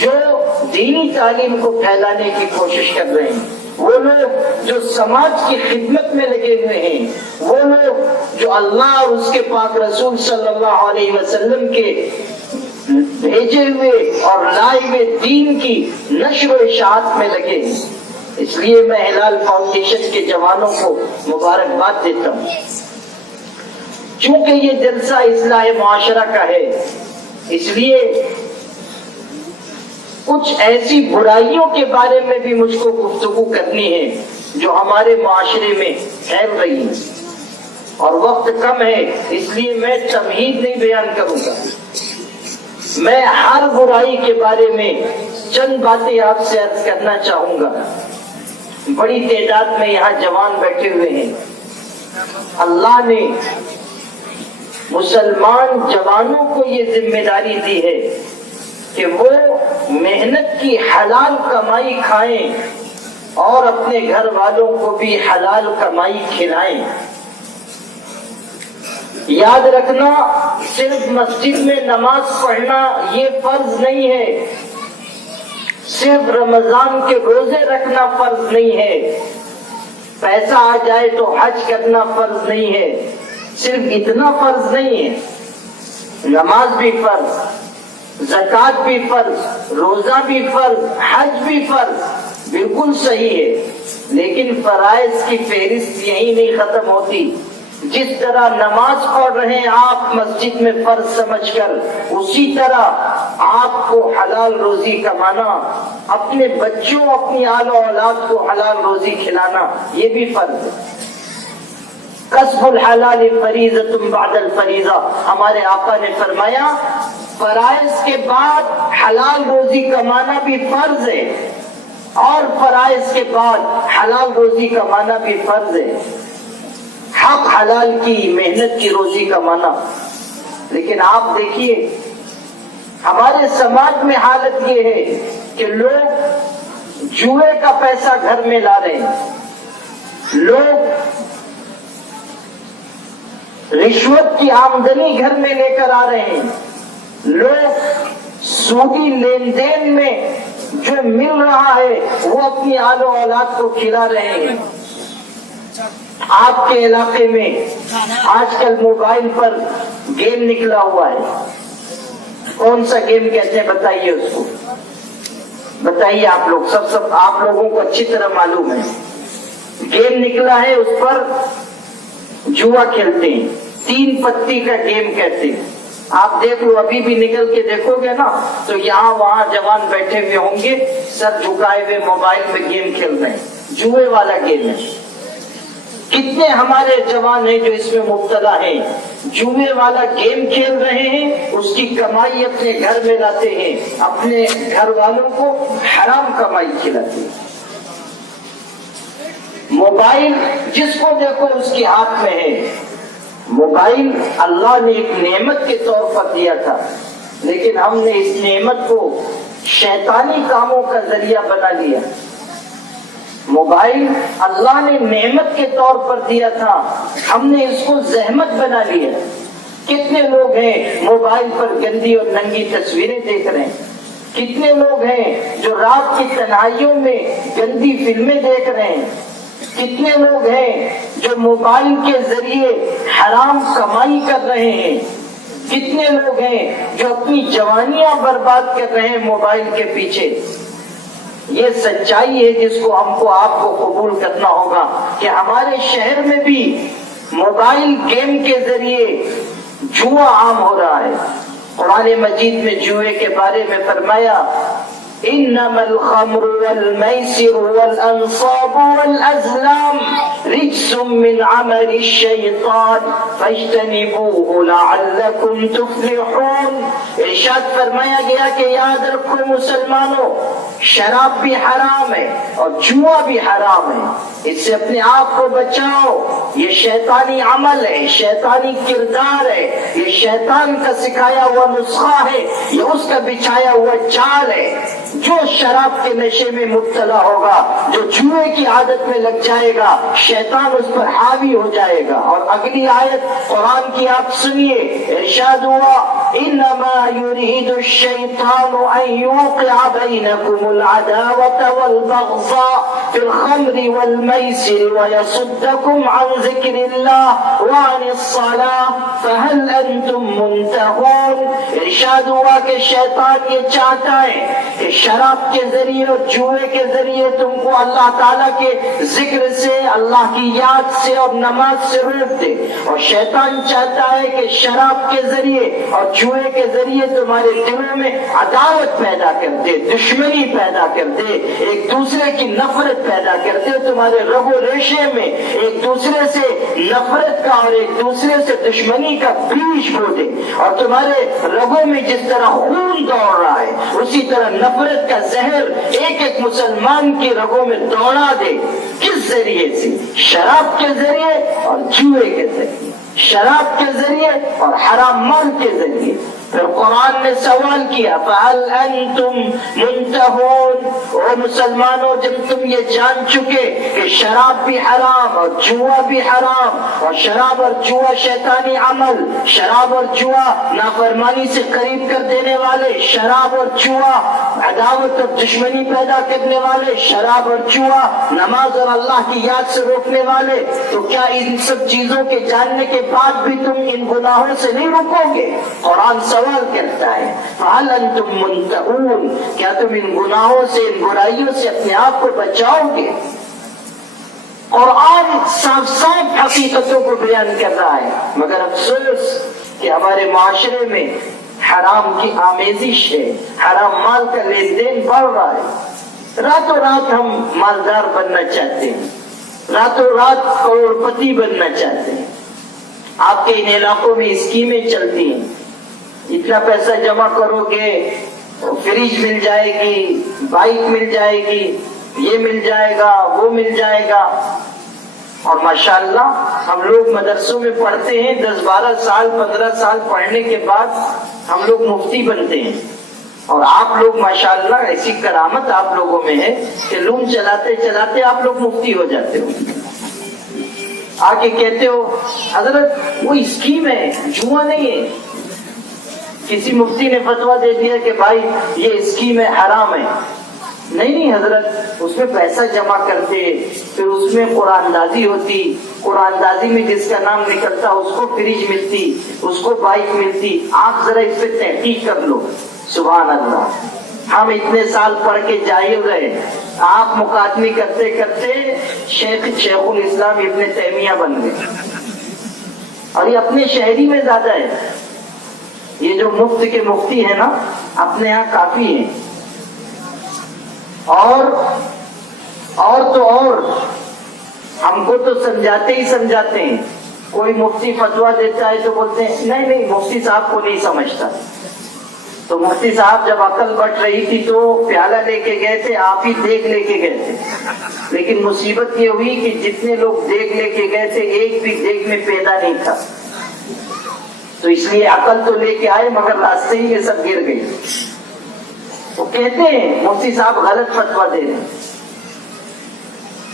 جو دینی تعلیم کو پھیلانے کی کوشش کر رہے ہیں، وہ لوگ جو سماج کی خدمت میں لگے ہوئے ہیں، وہ لوگ جو اللہ اور اس کے پاک رسول صلی اللہ علیہ وسلم کے بھیجے ہوئے اور لائے ہوئے دین کی نشر و اشاعت میں لگے ہیں۔ اس لیے میں ہلال فاؤنڈیشن کے جوانوں کو مبارکباد دیتا ہوں۔ چونکہ یہ جلسہ اصلاح معاشرہ کا ہے، اس لیے کچھ ایسی برائیوں کے بارے میں بھی مجھ کو گفتگو کرنی ہے جو ہمارے معاشرے میں پھیل رہی ہیں، اور وقت کم ہے اس لیے میں تمہید نہیں بیان کروں گا۔ میں ہر برائی کے بارے میں چند باتیں آپ سے عرض کرنا چاہوں گا۔ بڑی تعداد میں یہاں جوان بیٹھے ہوئے ہیں۔ اللہ نے مسلمان جوانوں کو یہ ذمہ داری دی ہے کہ وہ محنت کی حلال کمائی کھائیں اور اپنے گھر والوں کو بھی حلال کمائی کھلائیں۔ یاد رکھنا، صرف مسجد میں نماز پڑھنا یہ فرض نہیں ہے، صرف رمضان کے روزے رکھنا فرض نہیں ہے، پیسہ آ جائے تو حج کرنا فرض نہیں ہے، صرف اتنا فرض نہیں ہے، نماز بھی فرض، زکوٰۃ بھی فرض، روزہ بھی فرض، حج بھی فرض، بالکل صحیح ہے، لیکن فرائض کی فہرست یہی نہیں ختم ہوتی۔ جس طرح نماز پڑھ رہے ہیں آپ مسجد میں فرض سمجھ کر، اسی طرح آپ کو حلال روزی کمانا، اپنے بچوں اپنی آل و اولاد کو حلال روزی کھلانا یہ بھی فرض ہے۔ کسب الحلال فریضۃ بعد الفریضہ، ہمارے آقا نے فرمایا فرائض کے بعد حلال روزی کمانا بھی فرض ہے، اور فرائض کے بعد حلال روزی کمانا بھی فرض ہے، حق حلال کی محنت کی روزی کمانا۔ لیکن آپ دیکھیے ہمارے سماج میں حالت یہ ہے کہ لوگ جوئے کا پیسہ گھر میں لا رہے ہیں، لوگ رشوت کی آمدنی گھر میں لے کر آ رہے ہیں، لوگ سودی لین دین میں جو مل رہا ہے وہ اپنی آل و اولاد کو کھلا رہے ہیں۔ آپ کے علاقے میں آج کل موبائل پر گیم نکلا ہوا ہے، کون سا گیم کہتے ہیں بتائیے، اس کو بتائیے آپ لوگ، سب آپ لوگوں کو اچھی طرح معلوم ہے۔ گیم نکلا ہے، اس پر جوا کھیلتے ہیں، 3 پتی کا گیم کہتے ہیں۔ آپ دیکھ لو، ابھی بھی نکل کے دیکھو گے نا تو یہاں وہاں جوان بیٹھے ہوئے ہوں گے، سر جھکائے ہوئے موبائل میں گیم کھیل رہے ہیں، جوئے والا گیم ہے۔ کتنے ہمارے جوان ہیں جو اس میں مبتلا ہیں، جوئے والا گیم کھیل رہے ہیں، اس کی کمائی اپنے گھر میں لاتے ہیں، اپنے گھر والوں کو حرام کمائی کھلاتے ہیں۔ موبائل جس کو دیکھو اس کے ہاتھ میں ہے۔ موبائل اللہ نے ایک نعمت کے طور پر دیا تھا، لیکن ہم نے اس نعمت کو شیطانی کاموں کا ذریعہ بنا لیا۔ موبائل اللہ نے نعمت کے طور پر دیا تھا، ہم نے اس کو زحمت بنا لیا۔ کتنے لوگ ہیں موبائل پر گندی اور ننگی تصویریں دیکھ رہے ہیں، کتنے لوگ ہیں جو رات کی تنہائیوں میں گندی فلمیں دیکھ رہے ہیں، کتنے لوگ ہیں جو موبائل کے ذریعے حرام کمائی کر رہے ہیں، کتنے لوگ ہیں جو اپنی جوانیاں برباد کر رہے ہیں موبائل کے پیچھے۔ یہ سچائی ہے جس کو ہم کو آپ کو قبول کرنا ہوگا کہ ہمارے شہر میں بھی موبائل گیم کے ذریعے جوا عام ہو رہا ہے۔ قرآن مجید میں جوئے کے بارے میں فرمایا انما الخمر والمیسر والانصاب والازلام رجس من عمل الشیطان فاجتنبوه لعلکم تفلحون۔ ارشاد فرمایا گیا کہ یاد رکھو مسلمانوں، شراب بھی حرام ہے اور جوا بھی حرام ہے، اس سے اپنے آپ کو بچاؤ۔ یہ شیطانی عمل ہے، شیطانی کردار ہے، یہ شیطان کا سکھایا ہوا نسخہ ہے، یہ اس کا بچھایا ہوا جال ہے۔ جو شراب کے نشے میں مبتلا ہوگا، جو جوئے کی عادت میں لگ جائے گا، شیطان اس پر حاوی ہو جائے گا. اور اگلی آیت قرآن کی آپ سنیے, ارشاد ہوا انما يريد الشيطان ان يوقع بينكم العداوة والبغضاء في الخمر والميسر ويصدكم عن ذكر الله وعن الصلاة فهل انتم منتهون. ارشاد ہوا کہ شیطان یہ چاہتا ہے کہ شراب کے ذریعے اور جوئے کے ذریعے تم کو اللہ تعالیٰ کے ذکر سے, اللہ کی یاد سے اور نماز سے روک دے. اور شیطان چاہتا ہے کہ شراب کے ذریعے اور جوئے کے ذریعے تمہارے دلوں میں عداوت پیدا کر دے, دشمنی پیدا کر دے, ایک دوسرے کی نفرت پیدا کر دے, تمہارے رگ و ریشے میں ایک دوسرے سے نفرت کا اور ایک دوسرے سے دشمنی کا بیج بو دے. اور تمہارے رگوں میں جس طرح خون دوڑ رہا ہے اسی طرح نفرت کا زہر ایک ایک مسلمان کی رگوں میں دوڑا دے. کس ذریعے سے؟ شراب کے ذریعے اور جوئے کے ذریعے, شراب کے ذریعے اور حرام مال کے ذریعے. پھر قرآن نے سوال کیا فَهَلْ أَنْتُمْ مُنْتَهُونَ. او مسلمانوں, جب تم یہ جان چکے کہ شراب بھی حرام اور جوا بھی حرام, اور شراب اور جوا شیطانی عمل, شراب اور جوا نافرمانی سے قریب کر دینے والے, شراب اور جوا عداوت اور دشمنی پیدا کرنے والے, شراب اور جوا نماز اور اللہ کی یاد سے روکنے والے, تو کیا ان سب چیزوں کے جاننے کے بعد بھی تم ان گناہوں سے نہیں رکو گے؟ قرآن سوال کرتا ہے فَهَلْ أَنْتُمْ مُنْتَهُونَ, کیا تم ان گناہوں سے, ان برائیوں سے اپنے آپ کو بچاؤ گے؟ قرآن صاف صاف حقیقتوں کو بیان کر رہا ہے, مگر افسوس کہ ہمارے معاشرے میں حرام کی آمیزش ہے, حرام مال کا لین دین بڑھ رہا ہے. راتوں رات ہم مالدار بننا چاہتے ہیں, راتوں رات کروڑ پتی بننا چاہتے ہیں. آپ کے ان علاقوں میں اسکیمیں چلتی ہیں, اتنا پیسہ جمع کرو گے فریج مل جائے گی, بائک مل جائے گی, یہ مل جائے گا, وہ مل جائے گا. اور ماشاءاللہ ہم لوگ مدرسوں میں پڑھتے ہیں, 10-12 سال 15 سال پڑھنے کے بعد ہم لوگ مفتی بنتے ہیں. اور آپ لوگ ماشاءاللہ ایسی کرامت آپ لوگوں میں ہے کہ لوم چلاتے چلاتے آپ لوگ مفتی ہو جاتے ہو. آگے کہتے ہو حضرت وہ اسکیم ہے, جوا نہیں ہے. کسی مفتی نے فتویٰ دے دیا کہ بھائی یہ اسکیم ہے, حرام ہے. نہیں حضرت, اس میں پیسہ جمع کرتے, پھر اس میں قرآن اندازی ہوتی, قرآن اندازی میں جس کا نام نکلتا اس کو فریج ملتی, اس کو بائک ملتی. آپ ذرا اس پہ تحقیق کر لو. سبحان اللہ, ہم اتنے سال پڑھ کے جاہل رہے, آپ مقادمی کرتے کرتے شیخ الاسلام ابن تیمیہ بن گئے. اور یہ اپنے شہری میں زیادہ ہے. یہ جو مفت کے مفتی ہیں نا, اپنے یہاں کافی ہیں. اور تو اور ہم کو تو سمجھاتے ہی سمجھاتے ہیں. کوئی مفتی فتویٰ دیتا ہے تو بولتے ہیں نہیں مفتی صاحب کو نہیں سمجھتا. تو مفتی صاحب جب عقل بٹ رہی تھی تو پیالہ لے کے گئے تھے, آپ ہی دیگ لے کے گئے تھے. لیکن مصیبت یہ ہوئی کہ جتنے لوگ دیگ لے کے گئے تھے ایک بھی دیگ میں پیدا نہیں تھا. تو اس لیے عقل تو لے کے آئے مگر راستے ہی یہ سب گر گئی. وہ کہتے ہیں مفتی صاحب غلط فتویٰ دے رہے ہیں.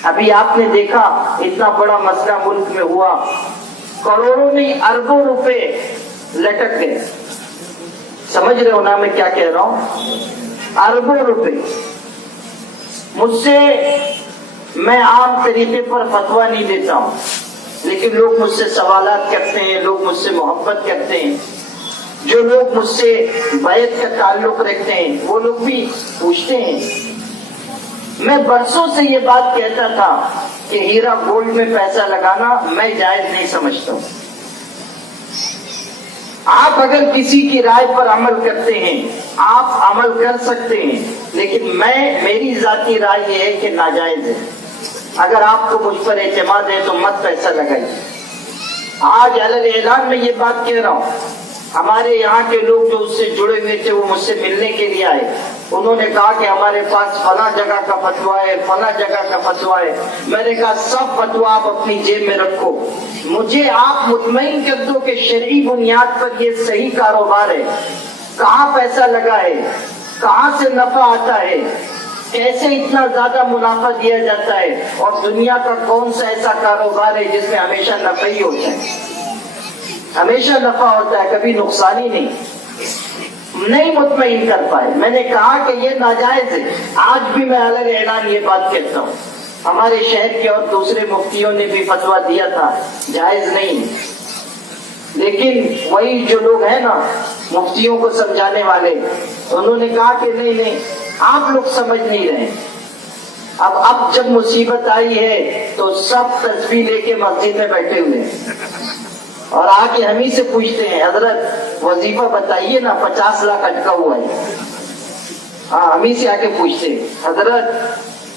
ابھی آپ نے دیکھا اتنا بڑا مسئلہ ملک میں ہوا, کروڑوں نہیں اربوں روپے لٹک گئے. سمجھ رہے ہو نا میں کیا کہہ رہا ہوں؟ اربوں روپے. مجھ سے, میں عام طریقے پر فتویٰ نہیں دیتا ہوں, لیکن لوگ مجھ سے سوالات کرتے ہیں, لوگ مجھ سے محبت کرتے ہیں. جو لوگ مجھ سے بیعت کا تعلق رکھتے ہیں وہ لوگ بھی پوچھتے ہیں. میں برسوں سے یہ بات کہتا تھا کہ ہیرا گولڈ میں پیسہ لگانا میں جائز نہیں سمجھتا ہوں. آپ اگر کسی کی رائے پر عمل کرتے ہیں آپ عمل کر سکتے ہیں, لیکن میری ذاتی رائے یہ ہے کہ ناجائز ہے. اگر آپ کو مجھ پر اعتماد ہے تو مت پیسہ لگائیے. آج علیہ اعلان میں یہ بات کہہ رہا ہوں. ہمارے یہاں کے لوگ جو اس سے جڑے ہوئے تھے وہ مجھ سے ملنے کے لیے آئے. انہوں نے کہا کہ ہمارے پاس فلاں جگہ کا فتویٰ ہے, فلاں جگہ کا فتویٰ ہے. میں نے کہا سب فتویٰ آپ اپنی جیب میں رکھو, مجھے آپ مطمئن کر دو کہ شرعی بنیاد پر یہ صحیح کاروبار ہے. کہاں پیسہ لگا ہے, کہاں سے نفع آتا ہے, کیسے اتنا زیادہ منافع دیا جاتا ہے، اور دنیا کا کون سا ایسا کاروبار ہے جس میں ہمیشہ نفع ہی ہوتا ہے، ہمیشہ نفع ہوتا ہے، کبھی نقصان ہی نہیں مطمئن کر پائے۔ میں نے کہا کہ یہ ناجائز ہے، آج بھی میں الگ اعلان یہ بات کہتا ہوں، ہمارے شہر کے اور دوسرے مفتیوں نے بھی فتویٰ دیا تھا جائز نہیں، لیکن وہی جو لوگ ہیں نا مفتیوں کو سمجھانے والے، انہوں نے کہا کہ نہیں آپ لوگ سمجھ نہیں رہے۔ اب جب مصیبت آئی ہے تو سب تسبیح لے کے مسجد میں بیٹھے ہوئے ہیں اور آ کے ہم ہی سے پوچھتے ہیں حضرت وظیفہ بتائیے نا، 50 لاکھ اٹکا ہوا ہے۔ ہاں ہم ہی سے آ کے پوچھتے ہیں حضرت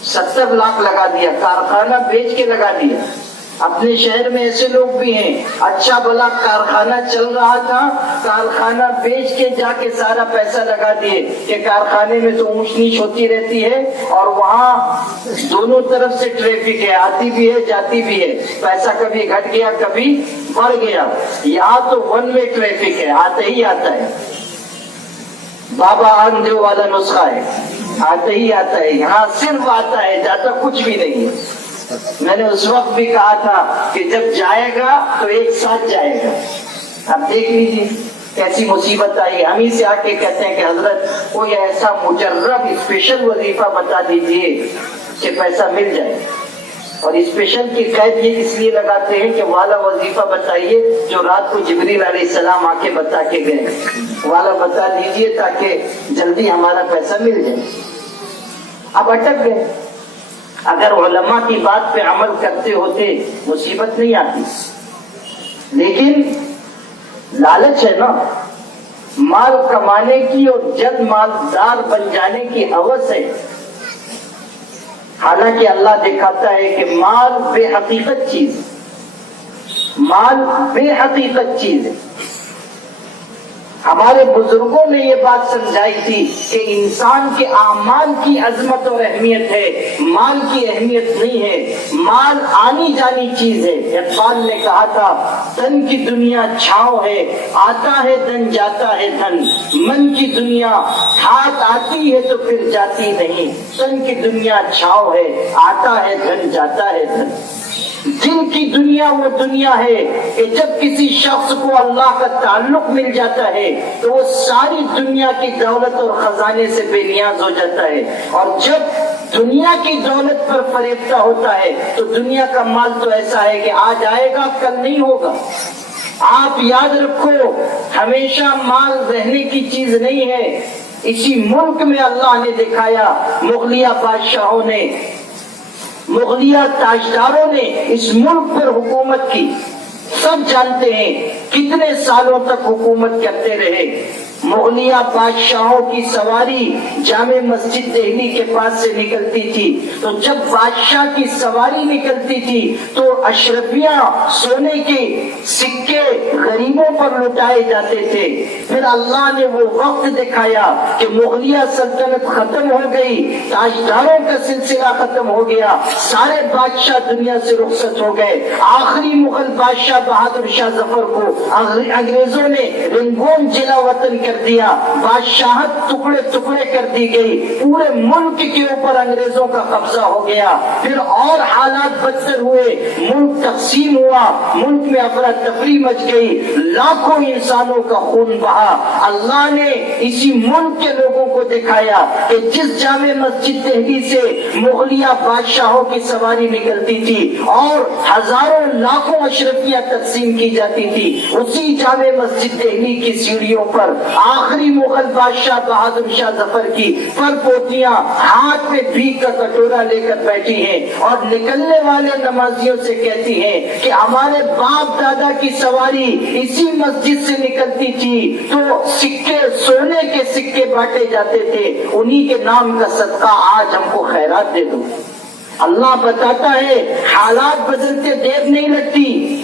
70 لاکھ لگا دیا، کارخانہ بیچ کے لگا دیا۔ اپنے شہر میں ایسے لوگ بھی ہیں، اچھا بلا کارخانہ چل رہا تھا، کارخانہ بیچ کے جا کے سارا پیسہ لگا دیے کہ کارخانے میں تو اونچ نیچ ہوتی رہتی ہے اور وہاں دونوں طرف سے ٹریفک ہے، آتی بھی ہے جاتی بھی ہے، پیسہ کبھی گھٹ گیا کبھی بڑھ گیا۔ یہاں تو 1 وے ٹریفک ہے، آتے ہی آتا ہے، بابا آن دیو والا نسخہ ہے، آتے ہی آتا ہے، یہاں صرف آتا ہے، جاتا کچھ بھی نہیں ہے۔ میں نے اس وقت بھی کہا تھا کہ جب جائے گا تو ایک ساتھ جائے گا۔ اب دیکھ لیجیے کیسی مصیبت آئی، ہم ہی سے آ کے کہتے ہیں کہ حضرت کوئی ایسا مجرب اسپیشل وظیفہ بتا دیجئے کہ پیسہ مل جائے، اور اسپیشل کی قید یہ اس لیے لگاتے ہیں کہ والا وظیفہ بتائیے جو رات کو جبریل علیہ السلام آ کے بتا کے گئے، والا بتا دیجئے تاکہ جلدی ہمارا پیسہ مل جائے۔ اب اٹک گئے، اگر علماء کی بات پہ عمل کرتے ہوتے مصیبت نہیں آتی، لیکن لالچ ہے نا، مال کمانے کی اور جلد مالدار بن جانے کی ہوس ہے۔ حالانکہ اللہ دکھاتا ہے کہ مال بے حقیقت چیز، مال بے حقیقت چیز ہے۔ ہمارے بزرگوں نے یہ بات سمجھائی تھی کہ انسان کے اعمال کی عظمت اور اہمیت ہے، مال کی اہمیت نہیں ہے۔ مال آنی جانی چیز ہے۔ اقبال نے کہا تھا تن کی دنیا چھاؤں ہے، آتا ہے دن جاتا ہے دھن، من کی دنیا ہاتھ آتی ہے تو پھر جاتی نہیں، تن کی دنیا چھاؤں ہے، آتا ہے دھن جاتا ہے دھن۔ جن کی دنیا وہ دنیا ہے کہ جب کسی شخص کو اللہ کا تعلق مل جاتا ہے تو وہ ساری دنیا کی دولت اور خزانے سے بے نیاز ہو جاتا ہے، اور جب دنیا کی دولت پر فریفتہ ہوتا ہے تو دنیا کا مال تو ایسا ہے کہ آج آئے گا کل نہیں ہوگا۔ آپ یاد رکھو ہمیشہ مال رہنے کی چیز نہیں ہے۔ اسی ملک میں اللہ نے دکھایا، مغلیہ بادشاہوں نے، مغلیہ تاجداروں نے اس ملک پر حکومت کی، سب جانتے ہیں کتنے سالوں تک حکومت کرتے رہے۔ مغلیہ بادشاہوں کی سواری جامع مسجد دہلی کے پاس سے نکلتی تھی، تو جب بادشاہ کی سواری نکلتی تھی تو اشرفیاں سونے کے سکے غریبوں پر لٹائے جاتے تھے۔ پھر اللہ نے وہ وقت دکھایا کہ مغلیہ سلطنت ختم ہو گئی، تاجداروں کا سلسلہ ختم ہو گیا، سارے بادشاہ دنیا سے رخصت ہو گئے۔ آخری مغل بادشاہ بہادر شاہ ظفر کو انگریزوں نے رنگون جلا وطن کر دیا، بادشاہت ٹکڑے ٹکڑے کر دی گئی، پورے ملک کے اوپر انگریزوں کا قبضہ ہو گیا۔ پھر اور حالات بدتر ہوئے، ملک تقسیم ہوا، ملک میں افراتفری مچ گئی، لاکھوں انسانوں کا خون بہا۔ اللہ نے اسی ملک کے لوگوں کو دکھایا کہ جس جامع مسجد دہلی سے مغلیہ بادشاہوں کی سواری نکلتی تھی اور ہزاروں لاکھوں اشرفیاں تقسیم کی جاتی تھی، اسی جامع مسجد دہلی کی سیڑھیوں پر آخری مغل بادشاہ بہادر شاہ ظفر کی پر پوتیاں ہاتھ میں بھیگ کا کٹورا لے کر بیٹھی ہیں اور نکلنے والے نمازیوں سے کہتی ہیں کہ ہمارے باپ دادا کی سواری اسی مسجد سے نکلتی تھی تو سکے، سونے کے سکے بانٹے جاتے تھے، انہی کے نام کا صدقہ آج ہم کو خیرات دے دو۔ اللہ بتاتا ہے حالات بدلتے دیر نہیں لگتی،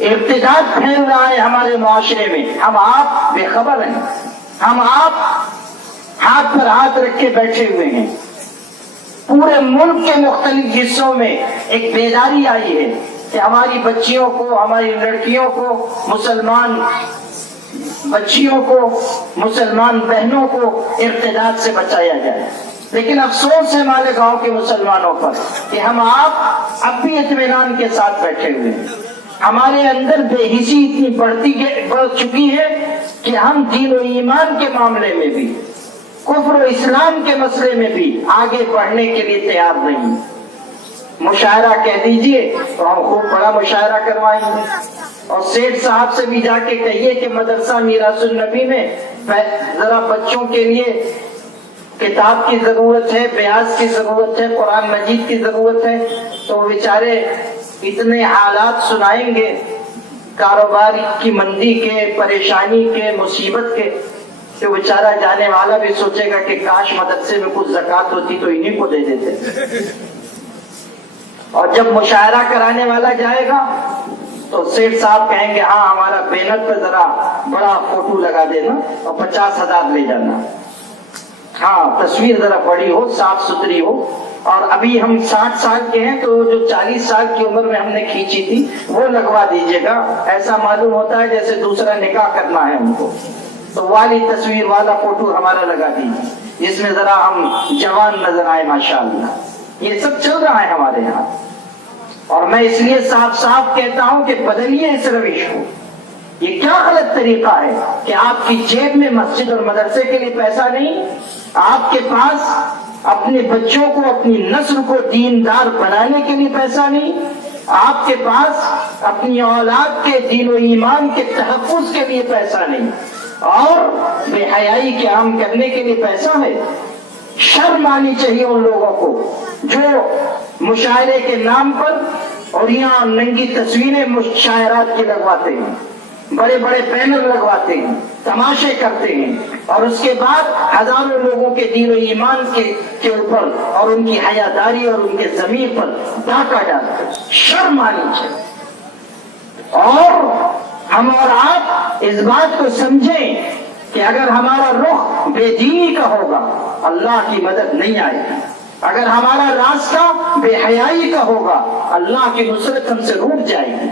ارتداد پھیل رہا ہے ہمارے معاشرے میں، ہم آپ بے خبر ہیں، ہم آپ ہاتھ پر ہاتھ رکھ کے بیٹھے ہوئے ہیں۔ پورے ملک کے مختلف حصوں میں ایک بیداری آئی ہے کہ ہماری بچیوں کو، ہماری لڑکیوں کو، مسلمان بچیوں کو، مسلمان بہنوں کو ارتداد سے بچایا جائے۔ لیکن افسوس ہے مالیگاؤں کے مسلمانوں پر کہ ہم آپ اب بھی اطمینان کے ساتھ بیٹھے ہوئے ہیں۔ ہمارے اندر بے حسی اتنی بڑھ چکی ہے کہ ہم دین و ایمان کے معاملے میں بھی، کفر و اسلام کے مسئلے میں بھی آگے بڑھنے کے لیے تیار نہیں۔ مشاعرہ کہہ دیجئے تو ہم خوب بڑا مشاعرہ کروائیں گے، اور سیٹھ صاحب سے بھی جا کے کہیے کہ مدرسہ میراث النبی میں ذرا بچوں کے لیے کتاب کی ضرورت ہے، بیاض کی ضرورت ہے، قرآن مجید کی ضرورت ہے، تو بیچارے اتنے حالات سنائیں گے کاروبار کی مندی کے، پریشانی کے، مصیبت کے، کہ بیچارہ جانے والا بھی سوچے گا کہ کاش مدرسے میں کچھ زکوٰۃ ہوتی تو انہیں کو دے دیتے۔ اور جب مشاعرہ کرانے والا جائے گا تو سیٹھ صاحب کہیں گے ہاں ہمارا بینر پہ ذرا بڑا فوٹو لگا دینا اور 50,000 لے جانا، ہاں تصویر ذرا بڑی ہو، صاف ستھری ہو۔ اور ابھی ہم 60 سال کے ہیں تو جو 40 سال کی عمر میں ہم نے کھینچی تھی وہ لگوا دیجیے گا، ایسا معلوم ہوتا ہے جیسے دوسرا نکاح کرنا ہے ہم کو، تو والی تصویر والا فوٹو ہمارا لگا دیجیے جس میں ذرا ہم جوان نظر آئے ماشاءاللہ۔ یہ سب چل رہا ہے ہمارے یہاں، اور میں اس لیے صاف صاف کہتا ہوں کہ بدلیے اس روش کو۔ یہ کیا غلط طریقہ ہے کہ آپ کی جیب میں مسجد اور مدرسے کے لیے پیسہ نہیں، آپ کے پاس اپنے بچوں کو، اپنی نسل کو دیندار بنانے کے لیے پیسہ نہیں، آپ کے پاس اپنی اولاد کے دین و ایمان کے تحفظ کے لیے پیسہ نہیں، اور بے حیائی کے عام کرنے کے لیے پیسہ ہے۔ شرم آنی چاہیے ان لوگوں کو جو مشاعرے کے نام پر اور یہاں ننگی تصویریں مشاعرات کی لگواتے ہیں، بڑے بڑے بینر لگواتے ہیں، تماشے کرتے ہیں، اور اس کے بعد ہزاروں لوگوں کے دین و ایمان کے اوپر اور ان کی حیاداری اور ان کے ضمیر پر ڈاکہ ڈالتے ہیں۔ شرم آنی چاہیے۔ اور ہم اور آپ اس بات کو سمجھیں کہ اگر ہمارا رخ بے دینی کا ہوگا اللہ کی مدد نہیں آئے گی، اگر ہمارا راستہ بے حیائی کا ہوگا اللہ کی نصرت ہم سے روٹ جائے گی۔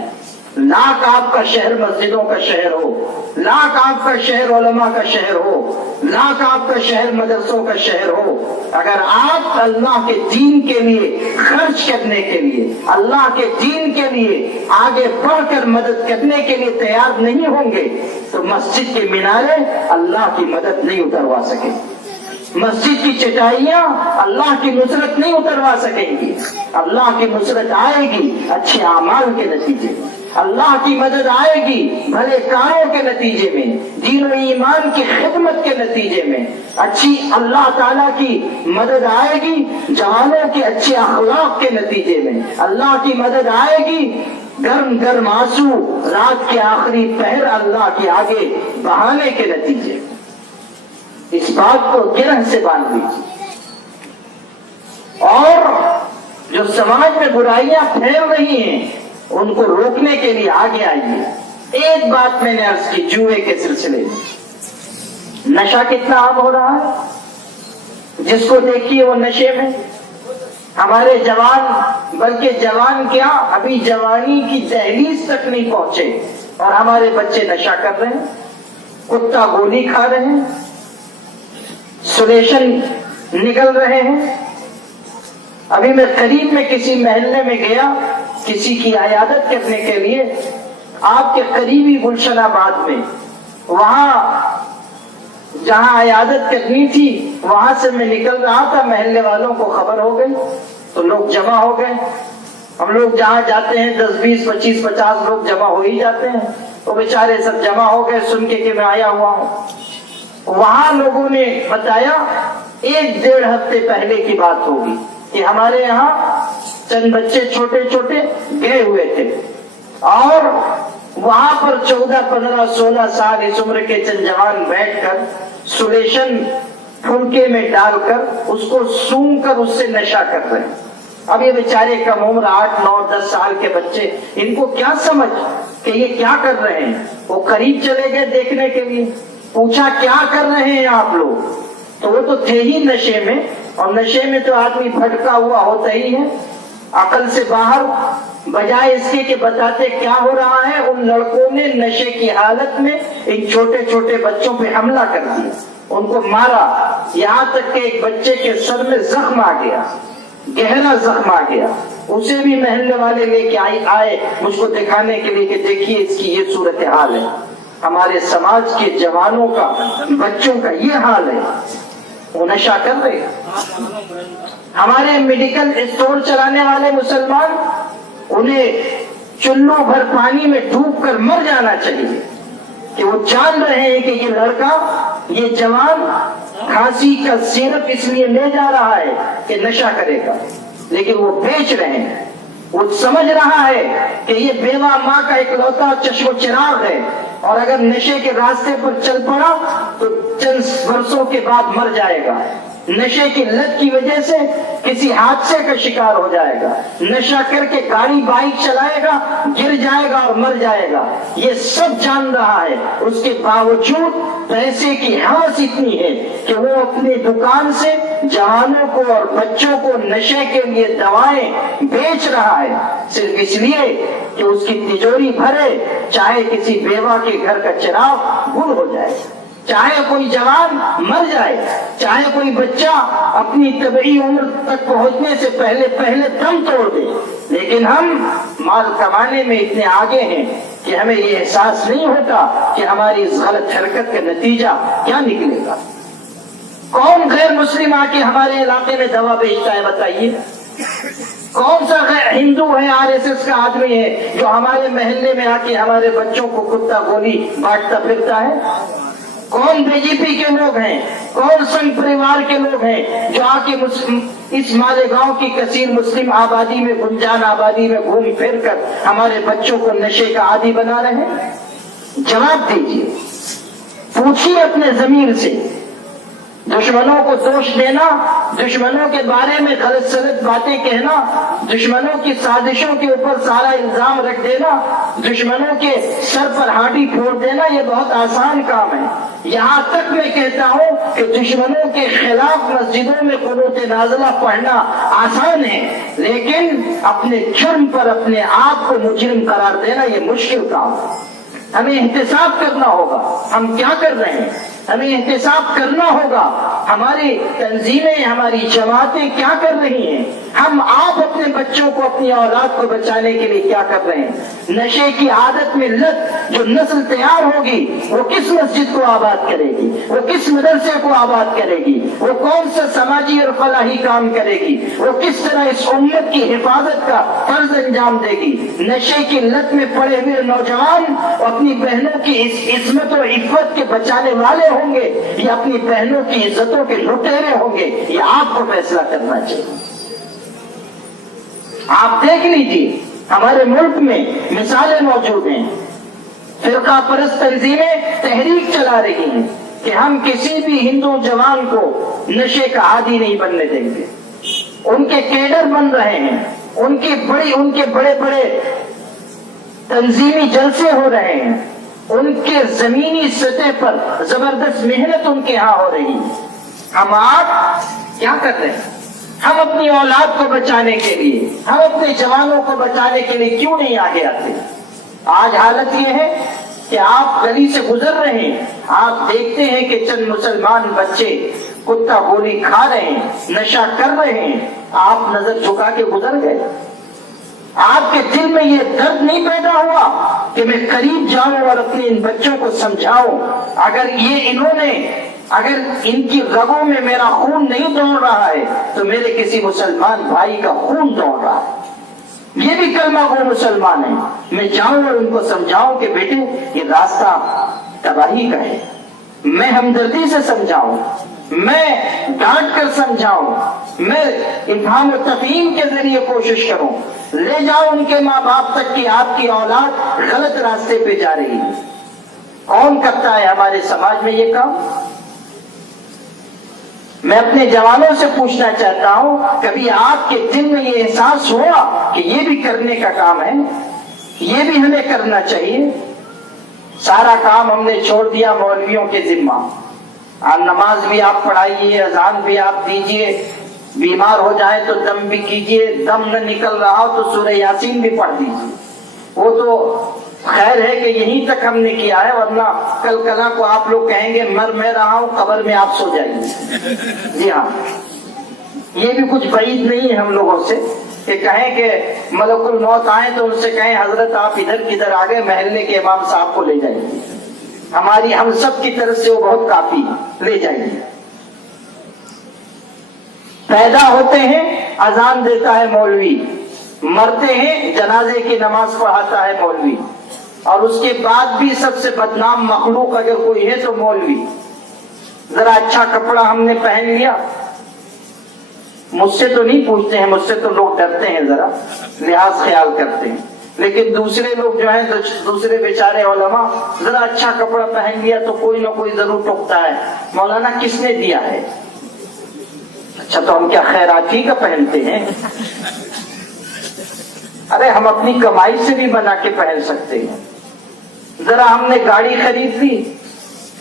لاکھ آپ کا شہر مسجدوں کا شہر ہو، لاکھ آپ کا شہر علماء کا شہر ہو، لاکھ آپ کا شہر مدرسوں کا شہر ہو، اگر آپ اللہ کے دین کے لیے خرچ کرنے کے لیے، اللہ کے دین کے لیے آگے بڑھ کر مدد کرنے کے لیے تیار نہیں ہوں گے تو مسجد کے مینارے اللہ کی مدد نہیں اتروا سکیں، مسجد کی چٹائیاں اللہ کی نصرت نہیں اتروا سکیں گی۔ اللہ کی نصرت آئے گی اچھے اعمال کے نتیجے میں، اللہ کی مدد آئے گی بھلے کاموں کے نتیجے میں، دین و ایمان کی خدمت کے نتیجے میں، اچھی اللہ تعالیٰ کی مدد آئے گی جوانوں کے اچھے اخلاق کے نتیجے میں، اللہ کی مدد آئے گی گرم گرم آنسو رات کے آخری پہر اللہ کے آگے بہانے کے نتیجے میں۔ اس بات کو گرہ سے باندھ لیجیے، اور جو سماج میں برائیاں پھیل رہی ہیں ان کو روکنے کے لیے آگے آئیے۔ ایک بات میں نے عرض کی جوئے کے سلسلے میں، نشہ کتنا عام ہو رہا ہے، جس کو دیکھیے وہ نشے میں۔ ہمارے جوان، بلکہ جوان کیا ابھی جوانی کی دہلیز تک نہیں پہنچے اور ہمارے بچے نشہ کر رہے ہیں، کتا گولی کھا رہے ہیں، سلیشن نکل رہے ہیں۔ ابھی میں قریب میں کسی محلے میں گیا کسی کی عیادت کرنے کے لیے، آپ کے قریبی گلشن آباد میں، وہاں جہاں عیادت کرنی تھی وہاں سے میں نکل رہا تھا، محلے والوں کو خبر ہو گئی تو لوگ جمع ہو گئے۔ ہم لوگ جہاں جاتے ہیں 10 20 25 50 لوگ جمع ہو ہی جاتے ہیں، وہ بیچارے سب جمع ہو گئے سن کے کہ میں آیا ہوا ہوں۔ وہاں لوگوں نے بتایا 1-1.5 ہفتے پہلے کی بات ہوگی کہ ہمارے یہاں چند بچے چھوٹے چھوٹے گئے ہوئے تھے، اور وہاں پر 14 15 16 سال اس عمر کے چند جوان بیٹھ کر سلیشن پھلکے میں ڈال کر اس کو سونگ کر اس سے نشہ کر رہے ہیں۔ اب یہ بیچارے کم عمر 8 9 10 سال کے بچے، ان کو کیا سمجھ کہ یہ کیا کر رہے ہیں. وہ قریب چلے گئے دیکھنے کے لیے, پوچھا کیا کر رہے ہیں آپ لوگ؟ تو وہ تو تھے ہی نشے میں, اور نشے میں تو آدمی بھٹکا ہوا ہوتا ہی ہے, عقل سے باہر. بجائے اس کے کہ بتاتے کیا ہو رہا ہے, ان لڑکوں نے نشے کی حالت میں ان چھوٹے چھوٹے بچوں پہ حملہ کر دیا, ان کو مارا, یہاں تک کہ ایک بچے کے سر میں زخم آ گیا, گہرا زخم آ گیا. اسے بھی محلے والے لے کے آئے مجھ کو دکھانے کے لیے کہ دیکھیے اس کی یہ صورتحال ہے. ہمارے سماج کے جوانوں کا, بچوں کا یہ حال ہے, وہ نشہ کر رہے. ہمارے میڈیکل اسٹور چلانے والے مسلمان, انہیں چلو بھر پانی میں ڈوب کر مر جانا چاہیے کہ وہ جان رہے ہیں کہ یہ لڑکا, یہ جوان کھانسی کا سیرپ اس لیے لے جا رہا ہے کہ نشہ کرے گا, لیکن وہ بیچ رہے ہیں. وہ سمجھ رہا ہے کہ یہ بیوہ ماں کا اکلوتا چشم و چراغ ہے, اور اگر نشے کے راستے پر چل پڑا تو چند برسوں کے بعد مر جائے گا. نشے کی لت کی وجہ سے کسی حادثے کا شکار ہو جائے گا, نشہ کر کے گاڑی بائک چلائے گا, گر جائے گا اور مر جائے گا. یہ سب جان رہا ہے, اس کے باوجود پیسے کی ہوس اتنی ہے کہ وہ اپنی دکان سے جوانوں کو اور بچوں کو نشے کے لیے دوائیں بیچ رہا ہے, صرف اس لیے کہ اس کی تجوری بھرے, چاہے کسی بیوہ کے گھر کا چراغ گل ہو جائے, چاہے کوئی جوان مر جائے, چاہے کوئی بچہ اپنی طبعی عمر تک پہنچنے سے پہلے دم توڑ دے. لیکن ہم مال کمانے میں اتنے آگے ہیں کہ ہمیں یہ احساس نہیں ہوتا کہ ہماری اس غلط حرکت کا نتیجہ کیا نکلے گا. کون غیر مسلم آ کے ہمارے علاقے میں دوا بیچتا ہے بتائیے؟ کون سا ہندو ہے, RSS کا آدمی ہے جو ہمارے محلے میں آ کے ہمارے بچوں کو کتا گولی بانٹتا پھرتا ہے؟ کون BJP کے لوگ ہیں, کون سنگ پریوار کے لوگ ہیں جو آ کے اس مالیگاؤں کی کثیر مسلم آبادی میں, گنجان آبادی میں گھوم پھر کر ہمارے بچوں کو نشے کا عادی بنا رہے ہیں؟ جواب دیجیے, پوچھیے اپنے ضمیر سے. دشمنوں کو دوش دینا, دشمنوں کے بارے میں غلط سلط باتیں کہنا, دشمنوں کی سازشوں کے اوپر سارا الزام رکھ دینا, دشمنوں کے سر پر ہانڈی پھوڑ دینا, یہ بہت آسان کام ہے. یہاں تک میں کہتا ہوں کہ دشمنوں کے خلاف مسجدوں میں قنوت نازلہ پڑھنا آسان ہے, لیکن اپنے جرم پر اپنے آپ کو مجرم قرار دینا یہ مشکل کام ہے. ہمیں احتساب کرنا ہوگا ہم کیا کر رہے ہیں, ہمیں احتساب کرنا ہوگا ہماری تنظیمیں, ہماری جماعتیں کیا کر رہی ہیں, ہم آپ اپنے بچوں کو, اپنی اولاد کو بچانے کے لیے کیا کر رہے ہیں. نشے کی عادت میں لت جو نسل تیار ہوگی وہ کس مسجد کو آباد کرے گی, وہ کس مدرسے کو آباد کرے گی, وہ کون سا سماجی اور فلاحی کام کرے گی, وہ کس طرح اس امت کی حفاظت کا فرض انجام دے گی. نشے کی لت میں پڑے ہوئے نوجوان اپنی بہنوں کی عصمت و عفت کے بچانے والے ہوں گے یا اپنی بہنوں کی عزتوں کے لٹیرے ہوں گے, یہ آپ کو فیصلہ کرنا چاہیے. آپ دیکھ لیجیے ہمارے ملک میں مثالیں موجود ہیں, فرقہ پرست تنظیمیں تحریک چلا رہی ہیں کہ ہم کسی بھی ہندو جوان کو نشے کا عادی نہیں بننے دیں گے. ان کے کیڈر بن رہے ہیں, ان کے بڑے بڑے تنظیمی جلسے ہو رہے ہیں, ان کے زمینی سطح پر زبردست محنت ان کے ہاں ہو رہی ہے. ہم آپ کیا کر رہے ہیں؟ ہم اپنی اولاد کو بچانے کے لیے, ہم اپنے جوانوں کو بچانے کے لیے کیوں نہیں آگے آتے؟ آج حالت یہ ہے کہ آپ گلی سے گزر رہے ہیں, آپ دیکھتے ہیں کہ چند مسلمان بچے کتا گولی کھا رہے ہیں, نشہ کر رہے ہیں, آپ نظر جھکا کے گزر گئے. آپ کے دل میں یہ درد نہیں پیدا ہوا کہ میں قریب جاؤں اور اپنے ان بچوں کو سمجھاؤں, اگر ان کی رگوں میں میرا خون نہیں دوڑ رہا ہے تو میرے کسی مسلمان بھائی کا خون دوڑ رہا ہے. یہ بھی کلمہ گو مسلمان ہیں. میں جاؤں اور ان کو سمجھاؤں کہ بیٹے یہ راستہ تباہی کا ہے, میں ہمدردی سے سمجھاؤں, میں ڈانٹ کر سمجھاؤں, میں افہام و تفہیم کے ذریعے کوشش کروں, لے جاؤں ان کے ماں باپ تک کہ آپ کی اولاد غلط راستے پہ جا رہی ہے. کون کرتا ہے ہمارے سماج میں یہ کام؟ میں اپنے جوانوں سے پوچھنا چاہتا ہوں, کبھی آپ کے دل میں یہ احساس ہوا کہ یہ بھی کرنے کا کام ہے؟ یہ بھی ہمیں کرنا چاہیے. سارا کام ہم نے چھوڑ دیا مولویوں کے ذمہ. نماز بھی آپ پڑھائیے, اذان بھی آپ دیجیے, بیمار ہو جائے تو دم بھی کیجیے, دم نہ نکل رہا ہو تو سورہ یاسین بھی پڑھ دیجیے. وہ تو خیر ہے کہ یہیں تک ہم نے کیا ہے, ورنہ کل کلا کو آپ لوگ کہیں گے مر میں رہا ہوں, قبر میں آپ سو جائیے. جی ہاں, یہ بھی کچھ بعید نہیں ہے ہم لوگوں سے کہ کہیں کہ ملک الموت آئے تو ان سے کہیں حضرت آپ ادھر کدھر آ گئے, محلے کے امام صاحب کو لے جائیے. ہماری ہم سب کی طرف سے وہ بہت کافی, لے جائیے. پیدا ہوتے ہیں اذان دیتا ہے مولوی, مرتے ہیں جنازے کی نماز پڑھاتا ہے مولوی, اور اس کے بعد بھی سب سے بدنام مخلوق اگر کوئی ہے تو مولوی. ذرا اچھا کپڑا ہم نے پہن لیا, مجھ سے تو نہیں پوچھتے ہیں, مجھ سے تو لوگ ڈرتے ہیں, ذرا لحاظ خیال کرتے ہیں, لیکن دوسرے لوگ جو ہیں دوسرے بیچارے علماء ذرا اچھا کپڑا پہن لیا تو کوئی نہ کوئی ضرور ٹوکتا ہے, مولانا کس نے دیا ہے؟ اچھا تو ہم کیا خیراتی کا پہنتے ہیں؟ ارے ہم اپنی کمائی سے بھی بنا کے پہن سکتے ہیں. ذرا ہم نے گاڑی خرید لی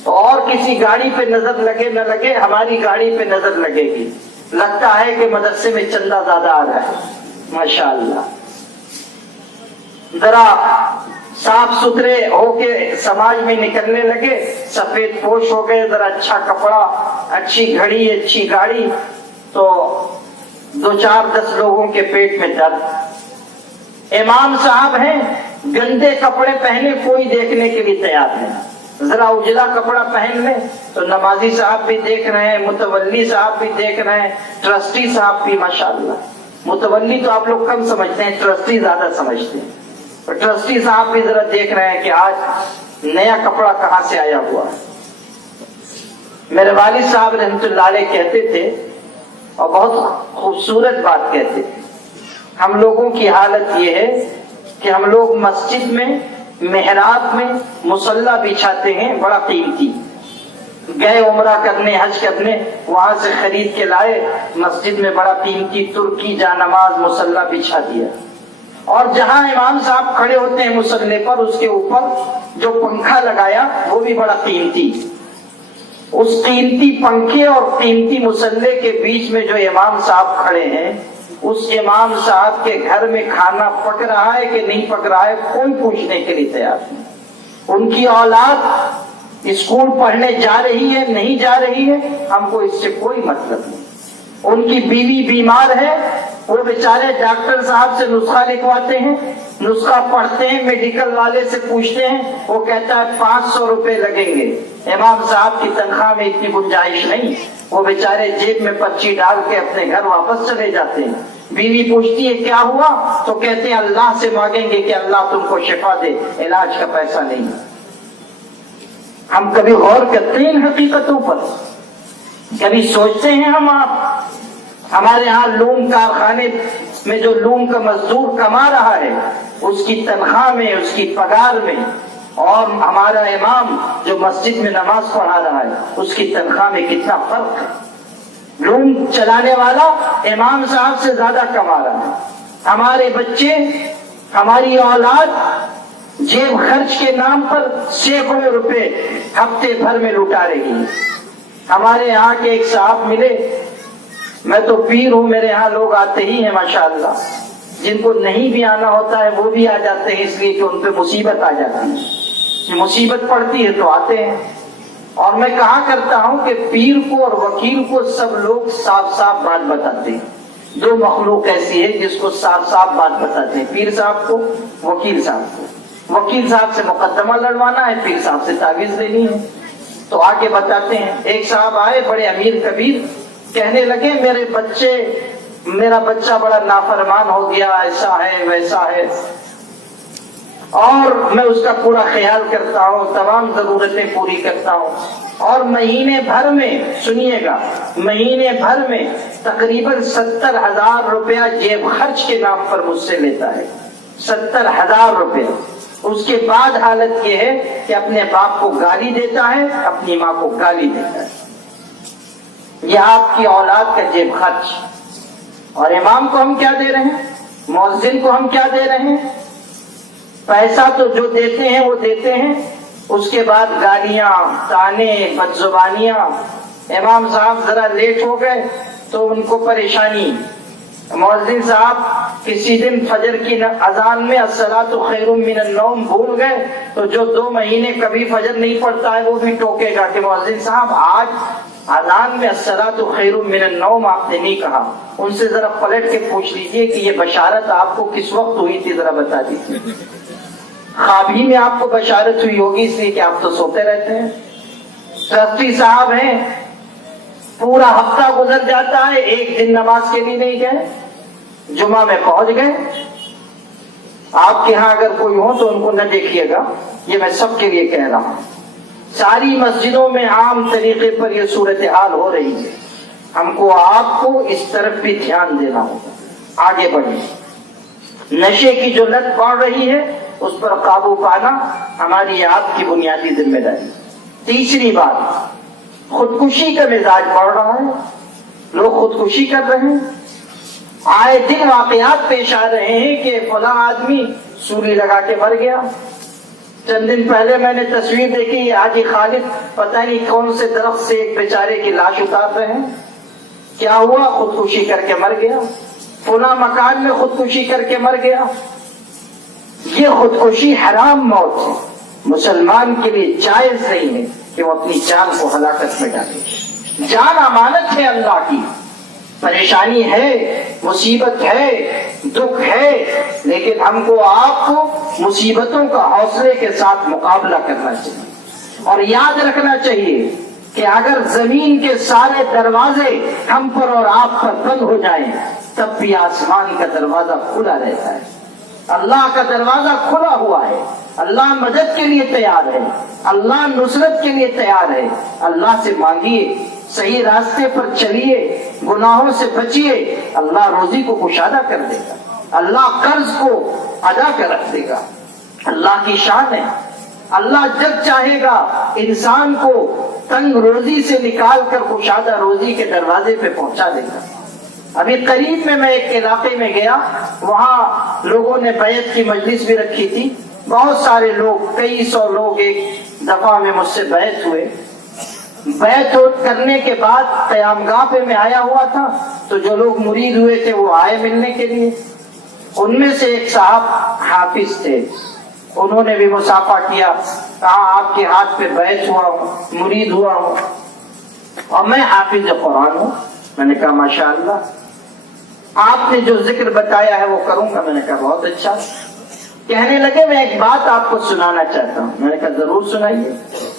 تو اور کسی گاڑی پہ نظر لگے نہ لگے, ہماری گاڑی پہ نظر لگے گی. لگتا ہے کہ مدرسے میں چندہ زیادہ آ رہا ہے, ماشاءاللہ. ذرا صاف ستھرے ہو کے سماج میں نکلنے لگے, سفید پوش ہو گئے, ذرا اچھا کپڑا, اچھی گھڑی, اچھی گاڑی, تو 2-4-10 لوگوں کے پیٹ میں درد. امام صاحب ہیں, گندے کپڑے پہنے کوئی دیکھنے کے لیے تیار ہے. ذرا اجلا کپڑا پہن لیں تو نمازی صاحب بھی دیکھ رہے ہیں, متولی صاحب بھی دیکھ رہے ہیں, ٹرسٹی صاحب بھی. ماشاءاللہ, متولی تو آپ لوگ کم سمجھتے ہیں, ٹرسٹی زیادہ سمجھتے ہیں. اور ٹرسٹی صاحب بھی ذرا دیکھ رہے ہیں کہ آج نیا کپڑا کہاں سے آیا ہوا ہے. میرے والد صاحب رحمۃ اللہ علیہ کہتے تھے, اور بہت خوبصورت بات کہتے تھے, ہم لوگوں کی حالت یہ ہے کہ ہم لوگ مسجد میں محراب میں مصلی بچھاتے ہیں, بڑا قیمتی. گئے عمرہ کرنے, حج کرنے, وہاں سے خرید کے لائے, مسجد میں بڑا قیمتی ترکی جانماز مصلی بچھا دیا. اور جہاں امام صاحب کھڑے ہوتے ہیں مصلی پر, اس کے اوپر جو پنکھا لگایا وہ بھی بڑا قیمتی. اس قیمتی پنکھے اور قیمتی مصلی کے بیچ میں جو امام صاحب کھڑے ہیں, اس امام صاحب کے گھر میں کھانا پک رہا ہے کہ نہیں پک رہا ہے کوئی پوچھنے کے لیے تیار نہیں. ان کی اولاد اسکول پڑھنے جا رہی ہے نہیں جا رہی ہے, ہم کو اس سے کوئی مطلب نہیں. ان کی بیوی بیمار ہے, وہ بیچارے ڈاکٹر صاحب سے نسخہ لکھواتے ہیں, نسخہ پڑھتے ہیں, میڈیکل والے سے پوچھتے ہیں, وہ کہتا ہے 500 روپے لگیں گے. امام صاحب کی تنخواہ میں اتنی گنجائش نہیں, وہ بیچارے جیب میں پرچی ڈال کے اپنے گھر واپس چلے جاتے ہیں. بیوی پوچھتی ہے کیا ہوا, تو کہتے ہیں اللہ سے مانگیں گے کہ اللہ تم کو شفا دے, علاج کا پیسہ نہیں. ہم کبھی غور کرتے ہیں ان حقیقتوں پر؟ کبھی سوچتے ہیں آپ ہمارے ہاں لوم کارخانے میں جو لوم کا مزدور کما رہا ہے, اس کی تنخواہ میں, اس کی پگار میں, اور ہمارا امام جو مسجد میں نماز پڑھا رہا ہے اس کی تنخواہ میں کتنا فرق ہے. لوم چلانے والا امام صاحب سے زیادہ کما رہا ہے. ہمارے بچے, ہماری اولاد جیب خرچ کے نام پر سینکڑوں روپے ہفتے بھر میں لٹا رہی ہے. ہمارے یہاں کے ایک صاحب ملے, میں تو پیر ہوں, میرے یہاں لوگ آتے ہی ہیں ماشاءاللہ, جن کو نہیں بھی آنا ہوتا ہے وہ بھی آ جاتے ہیں, اس لیے کہ ان پہ مصیبت آ جاتی ہے, مصیبت پڑتی ہے تو آتے ہیں. اور میں کہا کرتا ہوں کہ پیر کو اور وکیل کو سب لوگ صاف صاف بات بتاتے ہیں. 2 مخلوق ایسی ہے جس کو صاف صاف بات بتاتے ہیں, پیر صاحب کو, وکیل صاحب کو. وکیل صاحب سے مقدمہ لڑوانا ہے, پیر صاحب سے تعویذ لینی ہے, تو آ کے بتاتے ہیں. ایک صاحب آئے بڑے امیر کبیر, کہنے لگے میرا بچہ بڑا نافرمان ہو گیا, ایسا ہے ویسا ہے, اور میں اس کا پورا خیال کرتا ہوں, تمام ضرورتیں پوری کرتا ہوں, اور مہینے بھر میں, سنیے گا, مہینے بھر میں تقریباً 70,000 روپیہ جیب خرچ کے نام پر مجھ سے لیتا ہے. 70,000 روپے. اس کے بعد حالت یہ ہے کہ اپنے باپ کو گالی دیتا ہے, اپنی ماں کو گالی دیتا ہے. یہ آپ کی اولاد کا جیب خرچ. اور امام کو ہم کیا دے رہے ہیں, مؤذن کو ہم کیا دے رہے ہیں, پیسہ تو جو دیتے ہیں وہ دیتے ہیں، اس کے بعد گالیاں، تانے، بدزبانیاں. امام صاحب ذرا لیٹ ہو گئے تو ان کو پریشانی. مؤذن صاحب کسی دن فجر کی اذان میں الصلاۃ خیر من النوم بھول گئے تو جو 2 مہینے کبھی فجر نہیں پڑتا ہے وہ بھی ٹوکے گا کہ مؤذن صاحب آج اذان میں الصلاۃ خیر من النوم آپ نے نہیں کہا. ان سے ذرا پلٹ کے پوچھ لیجئے کہ یہ بشارت آپ کو کس وقت ہوئی تھی، ذرا بتا دیجیے. خواب ہی میں آپ کو بشارت ہوئی ہوگی، اس لیے کہ آپ تو سوتے رہتے ہیں. ٹرسٹی صاحب ہیں، پورا ہفتہ گزر جاتا ہے، ایک دن نماز کے لیے نہیں گئے، جمعہ میں پہنچ گئے. آپ کے ہاں اگر کوئی ہو تو ان کو نہ دیکھیے گا، یہ میں سب کے لیے کہہ رہا ہوں. ساری مسجدوں میں عام طریقے پر یہ صورتحال ہو رہی ہے. ہم کو آپ کو اس طرف بھی دھیان دینا ہوگا. آگے بڑھیں. نشے کی جو لت بڑھ رہی ہے اس پر قابو پانا ہماری آپ کی بنیادی ذمہ داری. تیسری بات، خودکشی کا مزاج بڑھ رہا ہے، لوگ خودکشی کر رہے ہیں. آئے دن واقعات پیش آ رہے ہیں کہ فلاں آدمی سولی لگا کے مر گیا. چند دن پہلے میں نے تصویر دیکھی، حاجی خالد پتہ نہیں کون سے درخت سے ایک بیچارے کی لاش اتار رہے ہیں. کیا ہوا؟ خودکشی کر کے مر گیا. فلاں مکان میں خودکشی کر کے مر گیا. یہ خودکشی حرام موت ہے، مسلمان کے لیے جائز نہیں ہے کہ وہ اپنی جان کو ہلاکت میں ڈالے. جان امانت ہے اللہ کی. پریشانی ہے، مصیبت ہے، دکھ ہے، لیکن ہم کو آپ کو مصیبتوں کا حوصلے کے ساتھ مقابلہ کرنا چاہیے. اور یاد رکھنا چاہیے کہ اگر زمین کے سارے دروازے ہم پر اور آپ پر بند ہو جائیں تب بھی آسمان کا دروازہ کھلا رہتا ہے. اللہ کا دروازہ کھلا ہوا ہے. اللہ مدد کے لیے تیار ہے، اللہ نصرت کے لیے تیار ہے. اللہ سے مانگیے، صحیح راستے پر چلیے، گناہوں سے بچیے. اللہ روزی کو کشادہ کر دے گا، اللہ قرض کو ادا کر رکھ دے گا. اللہ کی شان ہے. اللہ جب چاہے گا انسان کو تنگ روزی سے نکال کر کشادہ روزی کے دروازے پہ پہنچا دے گا. ابھی قریب میں ایک علاقے میں گیا، وہاں لوگوں نے بیعت کی مجلس بھی رکھی تھی. بہت سارے لوگ، کئی سو لوگ ایک دفعہ میں مجھ سے بیعت ہوئے. بیعت کرنے کے بعد قیام گاہ پہ میں آیا ہوا تھا تو جو لوگ مرید ہوئے تھے وہ آئے ملنے کے لیے. ان میں سے ایک صاحب حافظ تھے، انہوں نے بھی مصافحہ کیا، کہا آپ کے ہاتھ پہ بیعت ہوا ہوں، مرید ہوا ہوں اور میں حافظ قرآن ہوں. میں نے کہا ماشاءاللہ، آپ نے جو ذکر بتایا ہے وہ کروں گا. میں نے کہا بہت اچھا. کہنے لگے میں ایک بات آپ کو سنانا چاہتا ہوں. میں نے کہا ضرور سنائیے.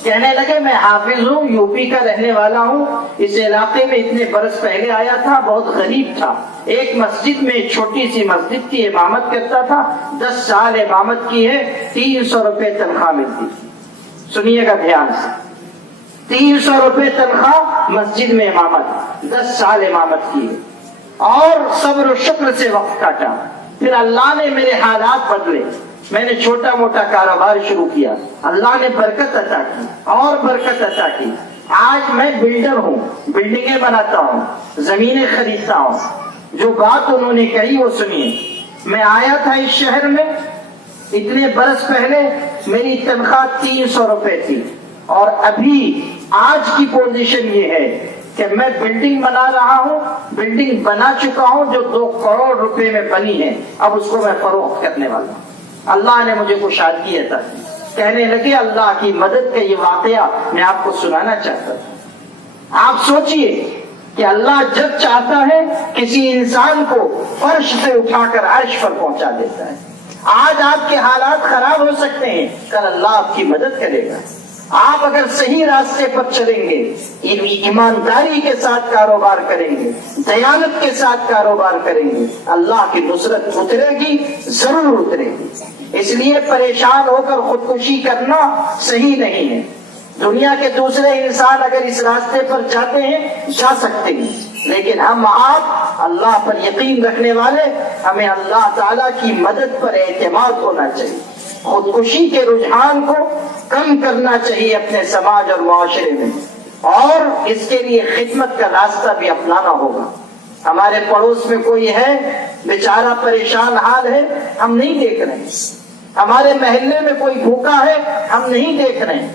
کہنے لگے میں حافظ ہوں، یوپی کا رہنے والا ہوں. اس علاقے میں اتنے برس پہلے آیا تھا، بہت غریب تھا. ایک مسجد میں، ایک چھوٹی سی مسجد کی امامت کرتا تھا. 10 سال امامت کی ہے، 300 روپے تنخواہ ملتی. سنیے گا دھیان سے، 300 روپے تنخواہ مسجد میں امامت، 10 سال امامت کی ہے. اور صبر و شکر سے وقت کاٹا. پھر اللہ نے میرے حالات بدلے، میں نے چھوٹا موٹا کاروبار شروع کیا. اللہ نے برکت عطا کی اور برکت عطا کی. آج میں بلڈر ہوں، بلڈنگیں بناتا ہوں، زمینیں خریدتا ہوں. جو بات انہوں نے کہی وہ سنیے. میں آیا تھا اس شہر میں اتنے برس پہلے، میری تنخواہ 300 روپے تھی. اور ابھی آج کی پوزیشن یہ ہے کہ میں بلڈنگ بنا رہا ہوں، بلڈنگ بنا چکا ہوں جو 2 کروڑ روپے میں بنی ہے. اب اس کو میں فروخت کرنے والا ہوں. اللہ نے مجھے کشادگی عطا کی. کہنے لگے اللہ کی مدد کا یہ واقعہ میں آپ کو سنانا چاہتا ہوں. آپ سوچئے کہ اللہ جب چاہتا ہے کسی انسان کو فرش سے اٹھا کر عرش پر پہنچا دیتا ہے. آج آپ کے حالات خراب ہو سکتے ہیں، کل اللہ آپ کی مدد کرے گا. آپ اگر صحیح راستے پر چلیں گے، ایمانداری کے ساتھ کاروبار کریں گے، دیانت کے ساتھ کاروبار کریں گے، اللہ کی نصرت اترے گی، ضرور اترے گی. اس لیے پریشان ہو کر خودکشی کرنا صحیح نہیں ہے. دنیا کے دوسرے انسان اگر اس راستے پر جاتے ہیں جا سکتے ہیں، لیکن ہم آپ اللہ پر یقین رکھنے والے، ہمیں اللہ تعالیٰ کی مدد پر اعتماد ہونا چاہیے. خودکشی کے رجحان کو کم کرنا چاہیے اپنے سماج اور معاشرے میں، اور اس کے لیے خدمت کا راستہ بھی اپنانا ہوگا. ہمارے پڑوس میں کوئی ہے بیچارہ پریشان حال ہے، ہم نہیں دیکھ رہے، ہمارے محلے میں کوئی بھوکا ہے ہم نہیں دیکھ رہے ہیں،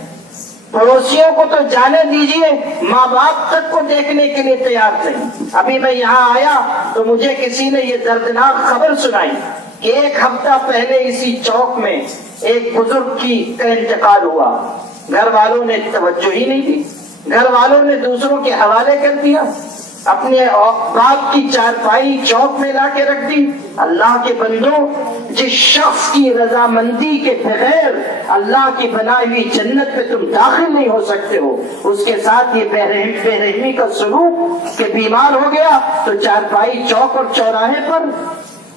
پڑوسیوں کو تو جانے دیجئے، ماں باپ تک کو دیکھنے کے لیے تیار نہیں۔ ابھی میں یہاں آیا تو مجھے کسی نے یہ دردناک خبر سنائی کہ 1 ہفتہ پہلے اسی چوک میں ایک بزرگ کا انتقال ہوا، گھر والوں نے توجہ ہی نہیں دی، گھر والوں نے دوسروں کے حوالے کر دیا، اپنے باپ کی چارپائی چوک میں لا کے رکھ دی۔ اللہ کے بندوں، جس شخص کی رضامندی کے بغیر اللہ کی بنائی ہوئی جنت میں تم داخل نہیں ہو سکتے ہو، اس کے ساتھ یہ بے رحمی کا سلوک کہ بیمار ہو گیا تو چارپائی چوک اور چوراہے پر،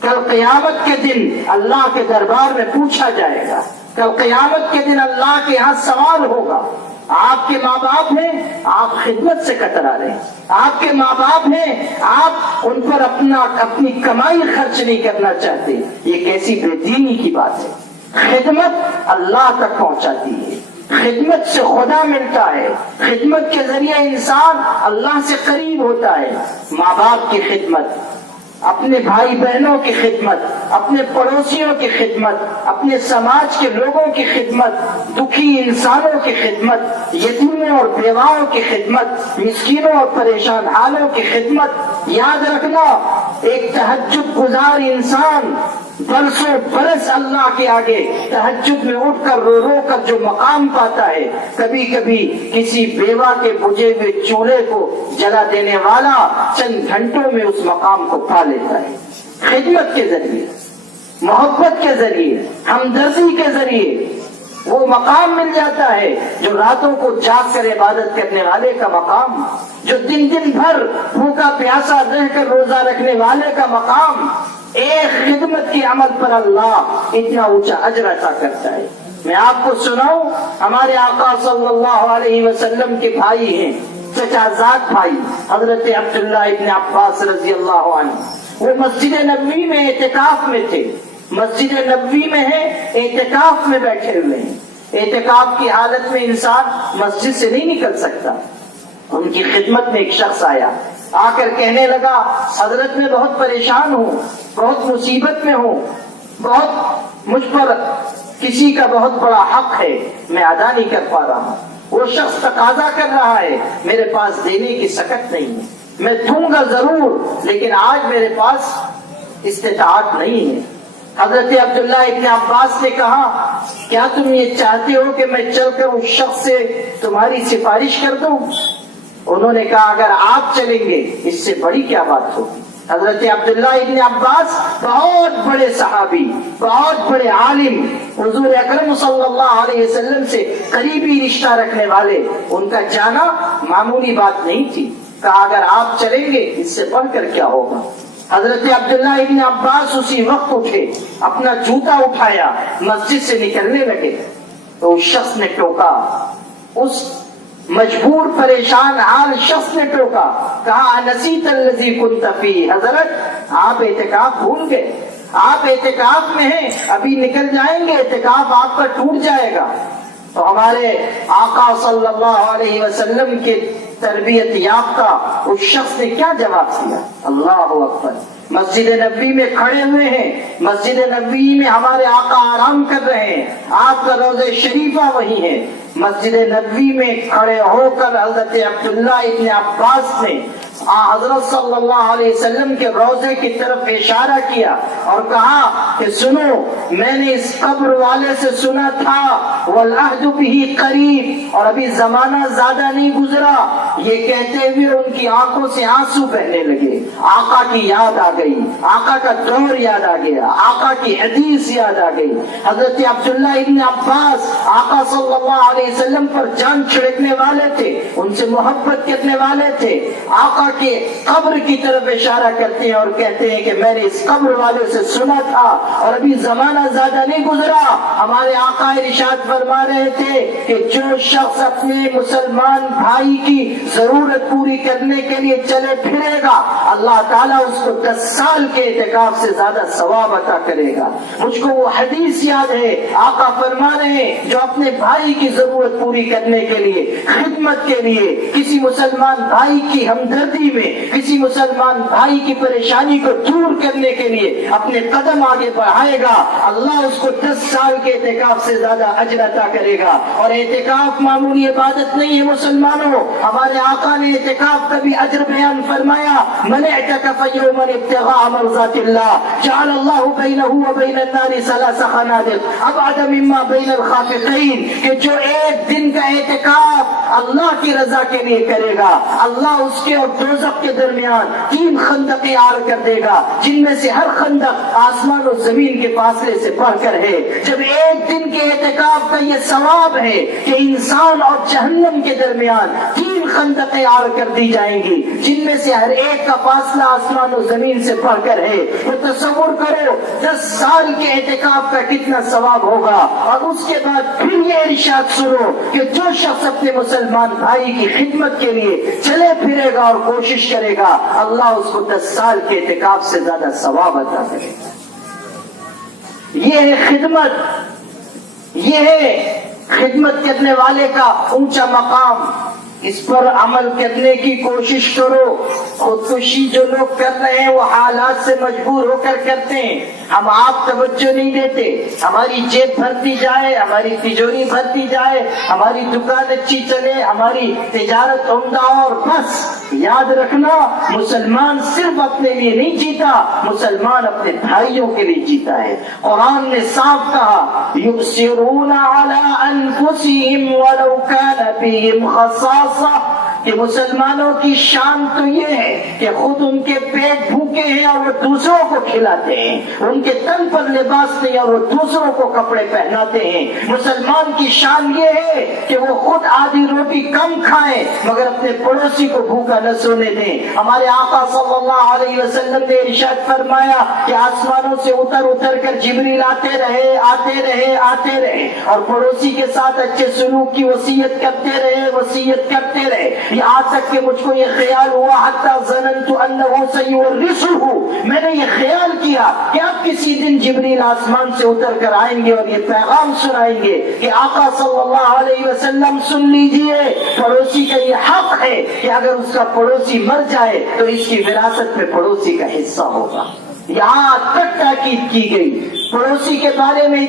کل قیامت کے دن اللہ کے دربار میں پوچھا جائے گا، کل قیامت کے دن اللہ کے ہاں سوال ہوگا۔ آپ کے ماں باپ ہیں، آپ خدمت سے کترا رہے ہیں، آپ کے ماں باپ ہیں، آپ ان پر اپنی کمائی خرچ نہیں کرنا چاہتے، یہ کیسی بے دینی کی بات ہے۔ خدمت اللہ تک پہنچاتی ہے، خدمت سے خدا ملتا ہے، خدمت کے ذریعے انسان اللہ سے قریب ہوتا ہے۔ ماں باپ کی خدمت، اپنے بھائی بہنوں کی خدمت، اپنے پڑوسیوں کی خدمت، اپنے سماج کے لوگوں کی خدمت، دکھی انسانوں کی خدمت، یتیموں اور بیواؤں کی خدمت، مسکینوں اور پریشان حالوں کی خدمت۔ یاد رکھنا، ایک تہجد گزار انسان برسوں برس اللہ کے آگے تہجد میں اٹھ کر رو رو کر جو مقام پاتا ہے، کبھی کبھی کسی بیوہ کے بجھے ہوئے چولہے کو جلا دینے والا چند گھنٹوں میں اس مقام کو پا لیتا ہے۔ خدمت کے ذریعے، محبت کے ذریعے، ہمدردی کے ذریعے وہ مقام مل جاتا ہے جو راتوں کو جاگ کر عبادت کرنے والے کا مقام، جو دن بھر بھوکا پیاسا رہ کر روزہ رکھنے والے کا مقام۔ ایک خدمت کے عمل پر اللہ اتنا اونچا اجر عطا کرتا ہے۔ میں آپ کو سناؤں، ہمارے آقا صلی اللہ علیہ وسلم کے بھائی ہیں، چچا زاد بھائی حضرت عبداللہ ابن عباس رضی اللہ عنہ، وہ مسجد نبوی میں اعتکاف میں تھے، مسجد نبوی میں ہے، اعتکاف میں بیٹھے ہوئے ہیں۔ اعتکاف کی حالت میں انسان مسجد سے نہیں نکل سکتا۔ ان کی خدمت میں ایک شخص آیا، آ کر کہنے لگا، حضرت میں بہت پریشان ہوں، بہت مصیبت میں ہوں، بہت مجھ پر کسی کا بہت بڑا حق ہے، میں ادا نہیں کر پا رہا ہوں۔ وہ شخص تقاضا کر رہا ہے، میرے پاس دینے کی سکت نہیں ہے، میں دوں گا ضرور لیکن آج میرے پاس استطاعت نہیں ہے۔ حضرت عبداللہ ابن عباس نے کہا، کیا تم یہ چاہتے ہو کہ میں چل کر اس شخص سے تمہاری سفارش کر دوں؟ انہوں نے کہا، اگر آپ چلیں گے اس سے بڑی کیا بات ہوگی۔ حضرت عبداللہ ابن عباس بہت بڑے صحابی، بہت بڑے عالم، حضور اکرم صلی اللہ علیہ وسلم سے قریبی رشتہ رکھنے والے، ان کا جانا معمولی بات نہیں تھی۔ کہا اگر آپ چلیں گے اس سے بڑھ کر کیا ہوگا۔ حضرت عبداللہ ابن عباس اسی وقت اٹھے، اپنا جوتا اٹھایا، مسجد سے نکلنے لگے تو اس شخص نے ٹوکا، اس مجبور پریشان حال شخص نے ٹوکا، کہا نسیت الذی کنت فیہ، حضرت آپ اعتکاف بھول گئے، آپ اعتکاف میں ہیں، ابھی نکل جائیں گے اعتکاف آپ کا ٹوٹ جائے گا۔ تو ہمارے آقا صلی اللہ علیہ وسلم کے تربیت یافتہ اس شخص نے کیا جواب دیا؟ اللہ اکبر۔ مسجد نبوی میں کھڑے ہوئے ہیں، مسجد نبوی میں ہمارے آقا آرام کر رہے ہیں، آپ کا روضہ شریفہ وہی ہے۔ مسجد نبوی میں کھڑے ہو کر حضرت عبداللہ ابن عباس نے حضرت صلی اللہ علیہ وسلم کے روضے کی طرف اشارہ کیا اور کہا کہ سنو، میں نے اس قبر والے سے سنا تھا والعہد بہ قریب، اور ابھی زمانہ زیادہ نہیں گزرا۔ یہ کہتے ہوئے ان کی آنکھوں سے آنسو بہنے لگے، آقا کی یاد آ گئی، آقا کا دور یاد آ گیا، آقا کی حدیث یاد آ گئی۔ حضرت عبداللہ ابن عباس آقا صلی اللہ علیہ وسلم پر جان چھڑکنے والے تھے، ان سے محبت کرنے والے تھے، آقا کے قبر کی طرف اشارہ کرتے ہیں اور کہتے ہیں کہ میں نے اس قبر والے سے سنا تھا اور ابھی زمانہ زیادہ نہیں گزرا۔ ہمارے آقا ارشاد فرما رہے تھے کہ جو شخص اپنے مسلمان بھائی کی ضرورت پوری کرنے کے لیے چلے پھرے گا، اللہ تعالیٰ اس کو 10 سال کے اعتکاف سے زیادہ ثواب عطا کرے گا۔ مجھ کو وہ حدیث یاد ہے، آقا فرما رہے ہیں جو اپنے بھائی کی ضرورت پوری کرنے کے لیے، خدمت کے لیے، کسی مسلمان بھائی کی ہمدردی پریشانی میں کسی مسلمان بھائی کی پریشانی کو دور کرنے کے لیے اپنے قدم آگے بڑھائے گا، اللہ اس کو 10 سال کے اعتکاف سے زیادہ اجر عطا کرے گا۔ اور اعتکاف معمولی عبادت نہیں ہے مسلمانوں، ہمارے آقا نے اعتکاف کا بھی اجر بیان فرمایا، من اعتکف یوما ابتغاء مرضات اللہ جعل اللہ بینہ وبین النار 3 خنادق ابعد مما بین الخافقین، کہ جو ایک دن کا اعتکاف اللہ کی رضا کے لیے کرے گا، اللہ اس کے اور دوزخ کے درمیان 3 خندقیں آر کر دے گا، جن میں سے ہر خندق آسمان و زمین کے فاصلے سے بڑھ کر ہے۔ جب ایک دن کے اعتکاف کا یہ ثواب ہے کہ انسان اور جہنم کے درمیان 3 خندقیں آر کر دی جائیں گی، جن میں سے ہر ایک کا فاصلہ آسمان و زمین سے بڑھ کر ہے، تو تصور کرو 10 سال کے اعتکاف کا کتنا ثواب ہوگا۔ اور اس کے بعد پھر یہ ارشاد سنو کہ جو شخص اپنے مسلمان بھائی کی خدمت کے لیے چلے پھرے گا اور کوشش کرے گا، اللہ اس کو 10 سال کے اعتکاف سے زیادہ ثواب عطا کرے گا۔ یہ ہے خدمت، یہ ہے خدمت کرنے والے کا اونچا مقام۔ اس پر عمل کرنے کی کوشش کرو۔ خودکشی جو لوگ کر رہے ہیں وہ حالات سے مجبور ہو کر کرتے ہیں، ہم آپ توجہ نہیں دیتے، ہماری جیب بھرتی جائے، ہماری تجوری بھرتی جائے، ہماری دکان اچھی چلے، ہماری تجارت عمدہ، اور بس یاد رکھنا مسلمان صرف اپنے لیے نہیں جیتا، مسلمان اپنے بھائیوں کے لیے جیتا ہے۔ قرآن نے صاف کہا یؤثرون علی انفسہم ولو کان بہم خصاصہ، کہ مسلمانوں کی شان تو یہ ہے کہ خود ان کے پیٹ بھوکے ہیں اور وہ دوسروں کو کھلاتے ہیں، ان کے تن پر لباس نہیں اور وہ دوسروں کو کپڑے پہناتے ہیں۔ مسلمان کی شان یہ ہے کہ وہ خود آدھی روٹی کم کھائیں مگر اپنے پڑوسی کو بھوکا نہ سونے دیں۔ ہمارے آقا صلی اللہ علیہ وسلم نے ارشاد فرمایا کہ آسمانوں سے اتر اتر کر جبریل آتے رہے آتے رہے آتے رہے اور پڑوسی کے ساتھ اچھے سلوک کی وصیت کرتے رہے، یہاں تک کہ مجھ کو یہ خیال ہوا حتی ظننت انہ سیورثہ، میں نے یہ خیال کیا کہ اب کسی دن جبریل آسمان سے اتر کر آئیں گے اور یہ پیغام سنائیں گے کہ آقا صلی اللہ علیہ وسلم سن لیجئے، پڑوسی کا یہ حق ہے کہ اگر اس کا پڑوسی مر جائے تو اس کی وراثت میں پڑوسی کا حصہ ہوگا۔ یہاں تک تاکید کی گئی، پڑوسی کے بارے میں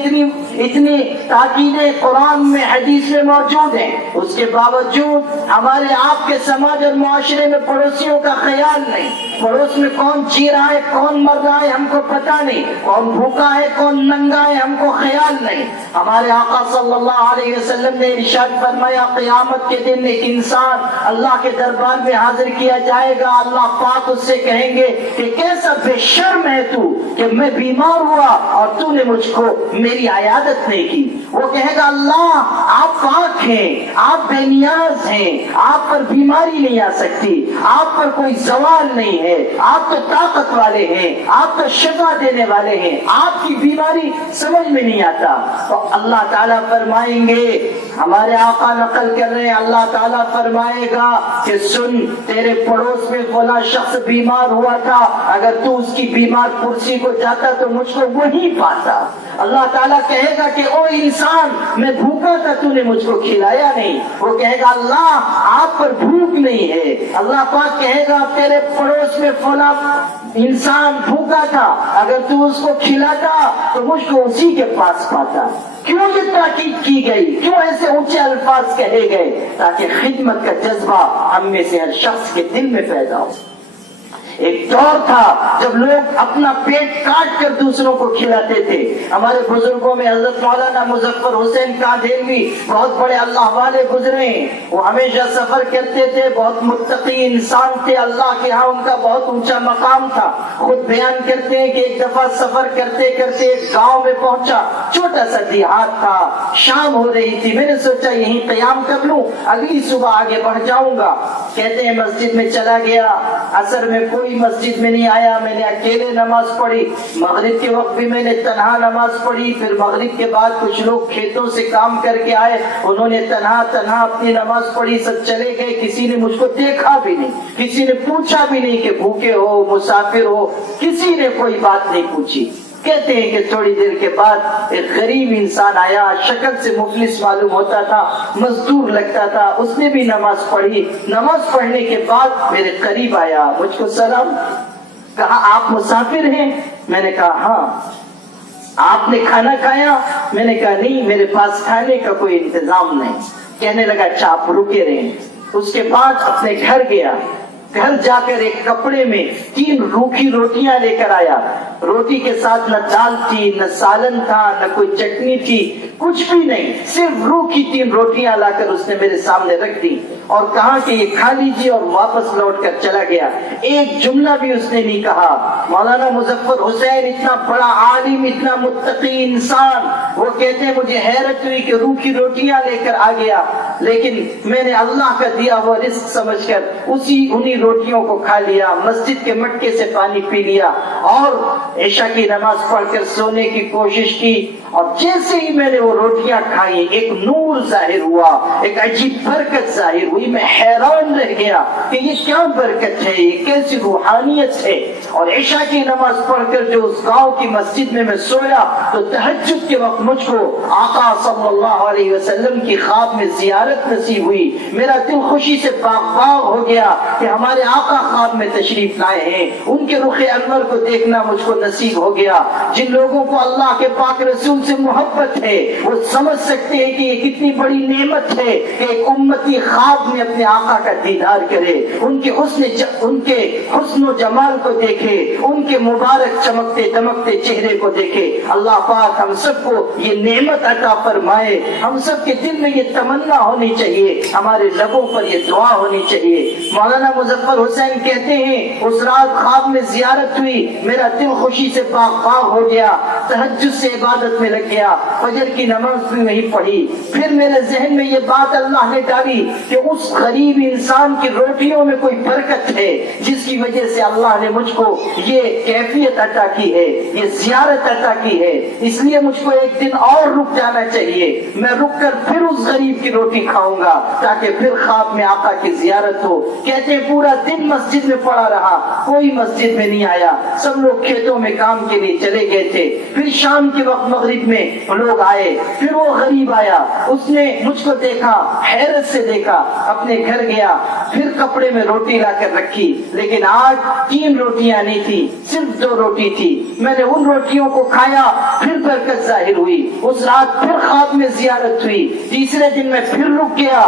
اتنی تاکیدیں قرآن میں حدیث میں موجود ہیں، اس کے باوجود ہمارے آپ کے سماج اور معاشرے میں پڑوسیوں کا خیال نہیں۔ پڑوس میں کون جی رہا ہے کون مر رہا ہے ہم کو پتہ نہیں، کون بھوکا ہے کون ننگا ہے ہم کو خیال نہیں۔ ہمارے آقا صلی اللہ علیہ وسلم نے ارشاد فرمایا قیامت کے دن ایک انسان اللہ کے دربار میں حاضر کیا جائے گا، اللہ پاک اس سے کہیں گے کہ کیسا بے شرم ہے تو کہ میں بیمار ہوا اور تو نے مجھ کو میری عیادت نہیں کی۔ وہ کہے گا اللہ آپ پاک ہیں، آپ بے نیاز ہیں، آپ پر بیماری نہیں آ سکتی، آپ پر کوئی زوال نہیں ہے، آپ تو طاقت والے ہیں، آپ تو شفا دینے والے ہیں، آپ کی بیماری سمجھ میں نہیں آتا۔ تو اللہ تعالیٰ فرمائیں گے، ہمارے آقا نقل کر رہے ہیں، اللہ تعالیٰ فرمائے گا کہ سن تیرے پڑوس میں فلاں شخص بیمار ہوا تھا، اگر تو اس کی بیمار کرسی کو جاتا تو مجھ کو وہی پاتا۔ اللہ تعالیٰ کہے گا کہ او انسان میں بھوکا تھا تو نے مجھ کو کھلایا نہیں، وہ کہے گا اللہ آپ پر بھوک نہیں ہے، اللہ پاک کہے گا تیرے پڑوس میں فلاں انسان بھوکا تھا، اگر تو اس کو کھلاتا تو مجھ کو اسی کے پاس پاتا۔ کیوں یہ تاکید کی گئی، کیوں ایسے اونچے الفاظ کہے گئے؟ تاکہ خدمت کا جذبہ ہم میں سے ہر شخص کے دل میں پیدا ہو۔ ایک دور تھا جب لوگ اپنا پیٹ کاٹ کر دوسروں کو کھلاتے تھے۔ ہمارے بزرگوں میں حضرت مولانا مظفر حسین قادھیلوی بہت بڑے اللہ والے گزرے ہیں، وہ ہمیشہ سفر کرتے تھے، بہت متقی انسان تھے، اللہ کے ہاں ان کا بہت اونچا مقام تھا۔ خود بیان کرتے ہیں کہ ایک دفعہ سفر کرتے کرتے ایک گاؤں میں پہنچا، چھوٹا سا دیہات تھا، شام ہو رہی تھی، میں نے سوچا یہیں قیام کر لوں، اگلی صبح آگے بڑھ جاؤں گا۔ کہتے ہیں مسجد میں چلا گیا، عصر میں کوئی مسجد میں نہیں آیا، میں نے اکیلے نماز پڑھی، مغرب کے وقت بھی میں نے تنہا نماز پڑھی، پھر مغرب کے بعد کچھ لوگ کھیتوں سے کام کر کے آئے، انہوں نے تنہا اپنی نماز پڑھی، سب چلے گئے، کسی نے مجھ کو دیکھا بھی نہیں، کسی نے پوچھا بھی نہیں کہ بھوکے ہو مسافر ہو، کسی نے کوئی بات نہیں پوچھی۔ کہتے ہیں کہ تھوڑی دیر کے بعد ایک غریب انسان آیا، شکل سے مفلس معلوم ہوتا تھا، مزدور لگتا تھا، اس نے بھی نماز پڑھی۔ نماز پڑھنے کے بعد میرے قریب آیا، مجھ کو سلام، کہا آپ مسافر ہیں؟ میں نے کہا ہاں۔ آپ نے کھانا کھایا؟ میں نے کہا نہیں، میرے پاس کھانے کا کوئی انتظام نہیں۔ کہنے لگا اچھا آپ رکے رہیں۔ اس کے بعد اپنے گھر گیا، گھر جا کر ایک کپڑے میں 3 روکھی روٹیاں لے کر آیا۔ روٹی کے ساتھ نہ دال تھی، نہ سالن تھا، نہ کوئی چٹنی تھی، کچھ بھی نہیں، صرف روکھی 3 روٹیاں لا کر اس نے میرے سامنے رکھ دی اور کہا کہ یہ کھا لیجیے، اور واپس لوٹ کر چلا گیا۔ ایک جملہ بھی اس نے نہیں کہا۔ مولانا مظفر حسین اتنا بڑا عالم، اتنا متقی انسان، وہ کہتے ہیں مجھے حیرت ہوئی کہ روکھی روٹیاں لے کر آ گیا، لیکن میں نے اللہ کا دیا ہوا رزق سمجھ کر انہی روٹیوں کو کھا لیا، مسجد کے مٹکے سے پانی پی لیا اور عشاء کی نماز پڑھ کر سونے کی کوشش کی۔ اور جیسے ہی میں نے وہ روٹیاں کھائی، ایک نور ظاہر ہوا، ایک عجیب برکت ظاہر ہوئی۔ میں حیران رہ گیا کہ یہ کیا برکت ہے، یہ کیسی روحانیت ہے۔ اور عشاء کی نماز پڑھ کر جو اس گاؤں کی مسجد میں سویا تو تہجد کے وقت مجھ کو آقا صلی اللہ علیہ وسلم کی خواب میں زیارت نصیب ہوئی۔ میرا دل خوشی سے باغ باغ ہو گیا کہ ہمارے آقا خواب میں تشریف لائے ہیں، ان کے رخ انور کو دیکھنا مجھ کو نصیب ہو گیا۔ جن لوگوں کو اللہ کے پاک رسول سے محبت ہے وہ سمجھ سکتے ہیں کہ یہ کتنی بڑی نعمت ہے کہ ایک امتی خواب میں اپنے آقا کا دیدار کرے، ان کے حسن و جمال کو دیکھے، ان کے مبارک چمکتے دمکتے چہرے کو دیکھے۔ اللہ پاک ہم سب کو یہ نعمت عطا فرمائے۔ ہم سب کے دل میں یہ تمنا ہونی چاہیے، ہمارے لبوں پر یہ دعا ہونی چاہیے۔ مولانا مظفر حسین کہتے ہیں اس رات خواب میں زیارت ہوئی، میرا دل خوشی سے باغ باغ ہو گیا، تہجد سے عبادت میں لگ گیا، فجر کی نماز بھی وہی پڑھی۔ پھر میرے ذہن میں یہ بات اللہ نے ڈالی کہ اس غریب انسان کی روٹیوں میں کوئی برکت ہے جس کی وجہ سے اللہ نے مجھ کو یہ کیفیت عطا کی ہے، یہ زیارت عطا کی ہے، اس لیے مجھ کو ایک دن اور رک جانا چاہیے۔ میں رک کر پھر اس غریب کی روٹی کھاؤں گا تاکہ پھر خواب میں آقا کی زیارت ہو۔ کہتے ہیں پورا دن مسجد میں پڑا رہا، کوئی مسجد میں نہیں آیا، سب لوگ کھیتوں میں کام کے لیے چلے گئے تھے۔ پھر شام کے وقت مغرب میں لوگ آئے، پھر وہ غریب آیا، اس نے مجھ کو دیکھا، حیرت سے دیکھا، اپنے گھر گیا، پھر کپڑے میں روٹی لا کر رکھی، لیکن آج 3 روٹیاں نہیں تھی، صرف 2 روٹی تھی۔ میں نے ان روٹیوں کو کھایا، پھر برکت ظاہر ہوئی۔ اس رات پھر خواب میں زیارت ہوئی۔ تیسرے دن میں پھر رک گیا،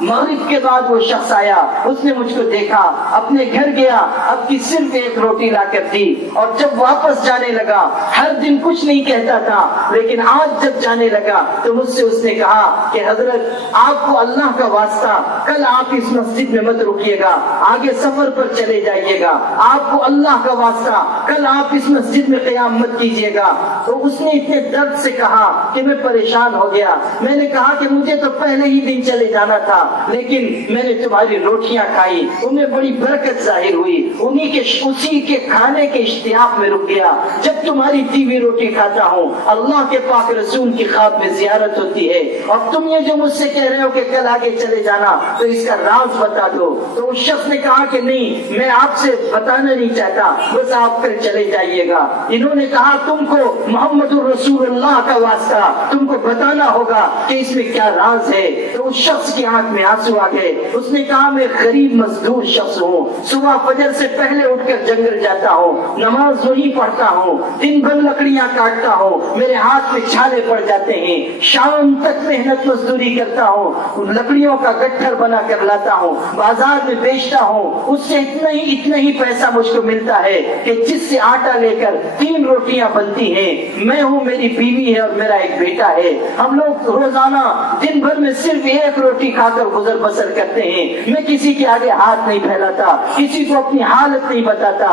مغرب کے بعد وہ شخص آیا، اس نے مجھ کو دیکھا، اپنے گھر گیا، اب کی صرف 1 روٹی لا کر دی، اور جب واپس جانے لگا ہر دن کچھ نہیں کہتا تھا، لیکن آج جب جانے لگا تو مجھ سے اس نے کہا کہ حضرت آپ کو اللہ کا واسطہ کل آپ اس مسجد میں مت رکیے گا، آگے سفر پر چلے جائیے گا، آپ کو اللہ کا واسطہ کل آپ اس مسجد میں قیام مت کیجیے گا۔ تو اس نے اتنے درد سے کہا کہ میں پریشان ہو گیا۔ میں نے کہا کہ مجھے تو پہلے ہی دن چلے جانا تھا، لیکن میں نے تمہاری روٹیاں کھائی، انہیں بڑی برکت ظاہر ہوئی، اسی کے کھانے کے اشتیاق میں رک گیا۔ جب تمہاری دی ہوئی روٹی کھاتا ہوں اللہ کے پاک رسول کی خواب میں زیارت ہوتی ہے، اور تم یہ جو مجھ سے کہہ رہے ہو کہ کل آگے چلے جانا تو اس کا راز بتا دو۔ تو اس شخص نے کہا کہ نہیں، میں آپ سے بتانا نہیں چاہتا، بس آپ کل چلے جائیے گا۔ انہوں نے کہا تم کو محمد الرسول اللہ کا واسطہ تم کو بتانا ہوگا کہ اس میں کیا راز ہے۔ تو اس شخص کی آنکھ میں آنسو آ گئے۔ اس نے کہا میں غریب مزدور شخص ہوں، صبح فجر سے پہلے اٹھ کر جنگل جاتا ہوں، نماز وہی پڑھتا ہوں، دن بھر لکڑیاں کاٹتا ہوں، میرے ہاتھ میں چھالے پڑ جاتے ہیں، شام تک محنت مزدوری کرتا ہوں، لکڑیوں کا گٹھر بنا کر لاتا ہوں، بازار میں بیچتا ہوں، اس سے اتنا ہی پیسہ مجھ کو ملتا ہے کہ جس سے آٹا لے کر 3 روٹیاں بنتی ہیں۔ میں ہوں، میری بیوی ہے اور میرا ایک بیٹا ہے، ہم لوگ روزانہ دن بھر میں صرف 1 روٹی کھا کر گزر بسر کرتے ہیں۔ میں کسی کے آگے ہاتھ نہیں پھیلاتا، کسی کو اپنی حالت نہیں بتاتا۔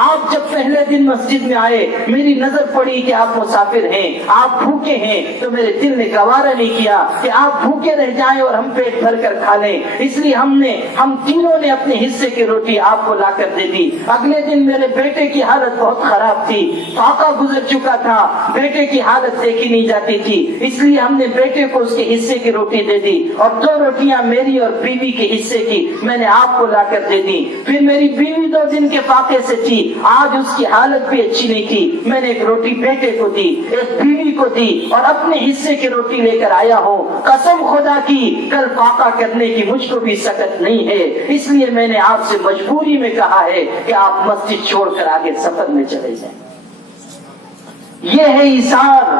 آپ جب پہلے دن مسجد میں آئے میری نظر پڑی کہ آپ مسافر ہیں، آپ بھوکے ہیں، تو میرے دل نے گوارا نہیں کیا کہ آپ بھوکے رہ جائیں اور ہم پیٹ بھر کر کھا لیں، اس لیے ہم تینوں نے اپنے حصے کی روٹی آپ کو لا کر دے دی۔ اگلے دن میرے بیٹے کی حالت بہت خراب تھی، فاقہ گزر چکا تھا، بیٹے کی حالت دیکھی نہیں جاتی تھی، اس لیے ہم نے بیٹے کو اس کے حصے کی روٹی دے دی اور 2 روٹیاں روٹیاں میری اور بیوی کے حصے کی میں نے آپ کو لا کر دے دی. پھر میری بیوی 2 دن کے فاقے سے تھی, آج اس کی حالت بھی اچھی نہیں تھی, میں نے ایک روٹی بیٹے کو دی, ایک بیوی کو دی اور اپنے حصے کی روٹی لے کر آیا ہوں. قسم خدا کی کل فاقہ کرنے کی مجھ کو بھی سکت نہیں ہے, اس لیے میں نے آپ سے مجبوری میں کہا ہے کہ آپ مسجد چھوڑ کر آگے سفر میں چلے جائیں. یہ ہے ایثار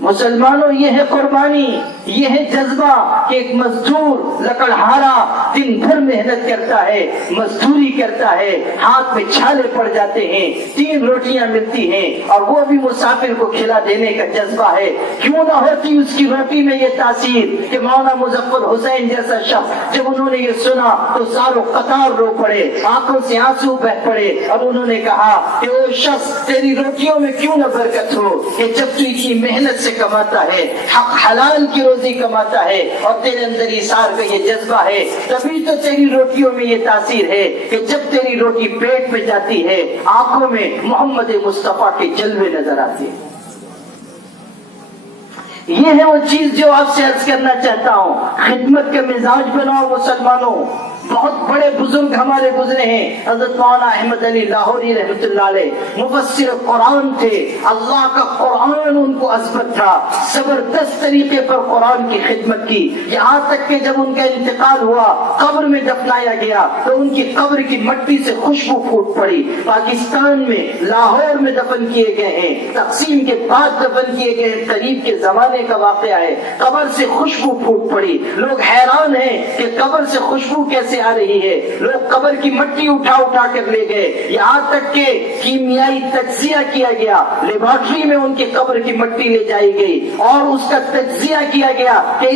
مسلمانوں, یہ ہے قربانی, یہ ہے جذبہ کہ ایک مزدور لکڑہارا دن بھر محنت کرتا ہے, مزدوری کرتا ہے, ہاتھ میں چھالے پڑ جاتے ہیں, 3 روٹیاں ملتی ہیں اور وہ بھی مسافر کو کھلا دینے کا جذبہ ہے. کیوں نہ ہوتی اس کی روٹی میں یہ تاثیر کہ مولانا مظفر حسین جیسا شخص جب انہوں نے یہ سنا تو ساروں قطار رو پڑے, آنکھوں سے آنسو بہ پڑے اور انہوں نے کہا کہ وہ شخص تیری روٹیوں میں کیوں نہ برکت ہو کہ جب تو اتنی محنت سے کماتا ہے, حق حلال کی روزی کماتا ہے اور تیرے اندر ایثار کا یہ جذبہ ہے, تبھی تو تیری روٹیوں میں یہ تاثیر ہے کہ جب تیری روٹی پیٹ میں جاتی ہے آنکھوں میں محمد مصطفیٰ کے جلوے نظر آتے ہیں. یہ ہے وہ چیز جو آپ سے عرض کرنا چاہتا ہوں. خدمت کا مزاج بناؤ مسلمانوں. بہت بڑے بزرگ ہمارے گزرے ہیں, حضرت مولانا احمد علی لاہوری رحمۃ اللہ علیہ مفسر قرآن تھے, اللہ کا قرآن ان کو عظمت تھا, زبردست طریقے پر قرآن کی خدمت کی, یہاں تک کہ جب ان کا انتقال ہوا قبر میں دفنایا گیا تو ان کی قبر کی مٹی سے خوشبو پھوٹ پڑی. پاکستان میں لاہور میں دفن کیے گئے ہیں, تقسیم کے بعد دفن کیے گئے, قریب کے زمانے کا واقعہ ہے, قبر سے خوشبو پھوٹ پڑی. لوگ حیران ہیں کہ قبر سے خوشبو کیسے آ رہی ہے, لوگ قبر کی مٹی اٹھا اٹھا کر لے گئے, یہاں تک کہ کیمیائی تجزیہ کیا گیا, لیبارٹری میں ان کی قبر کی مٹی لے جائی گئی اور اس کا تجزیہ کیا گیا کہ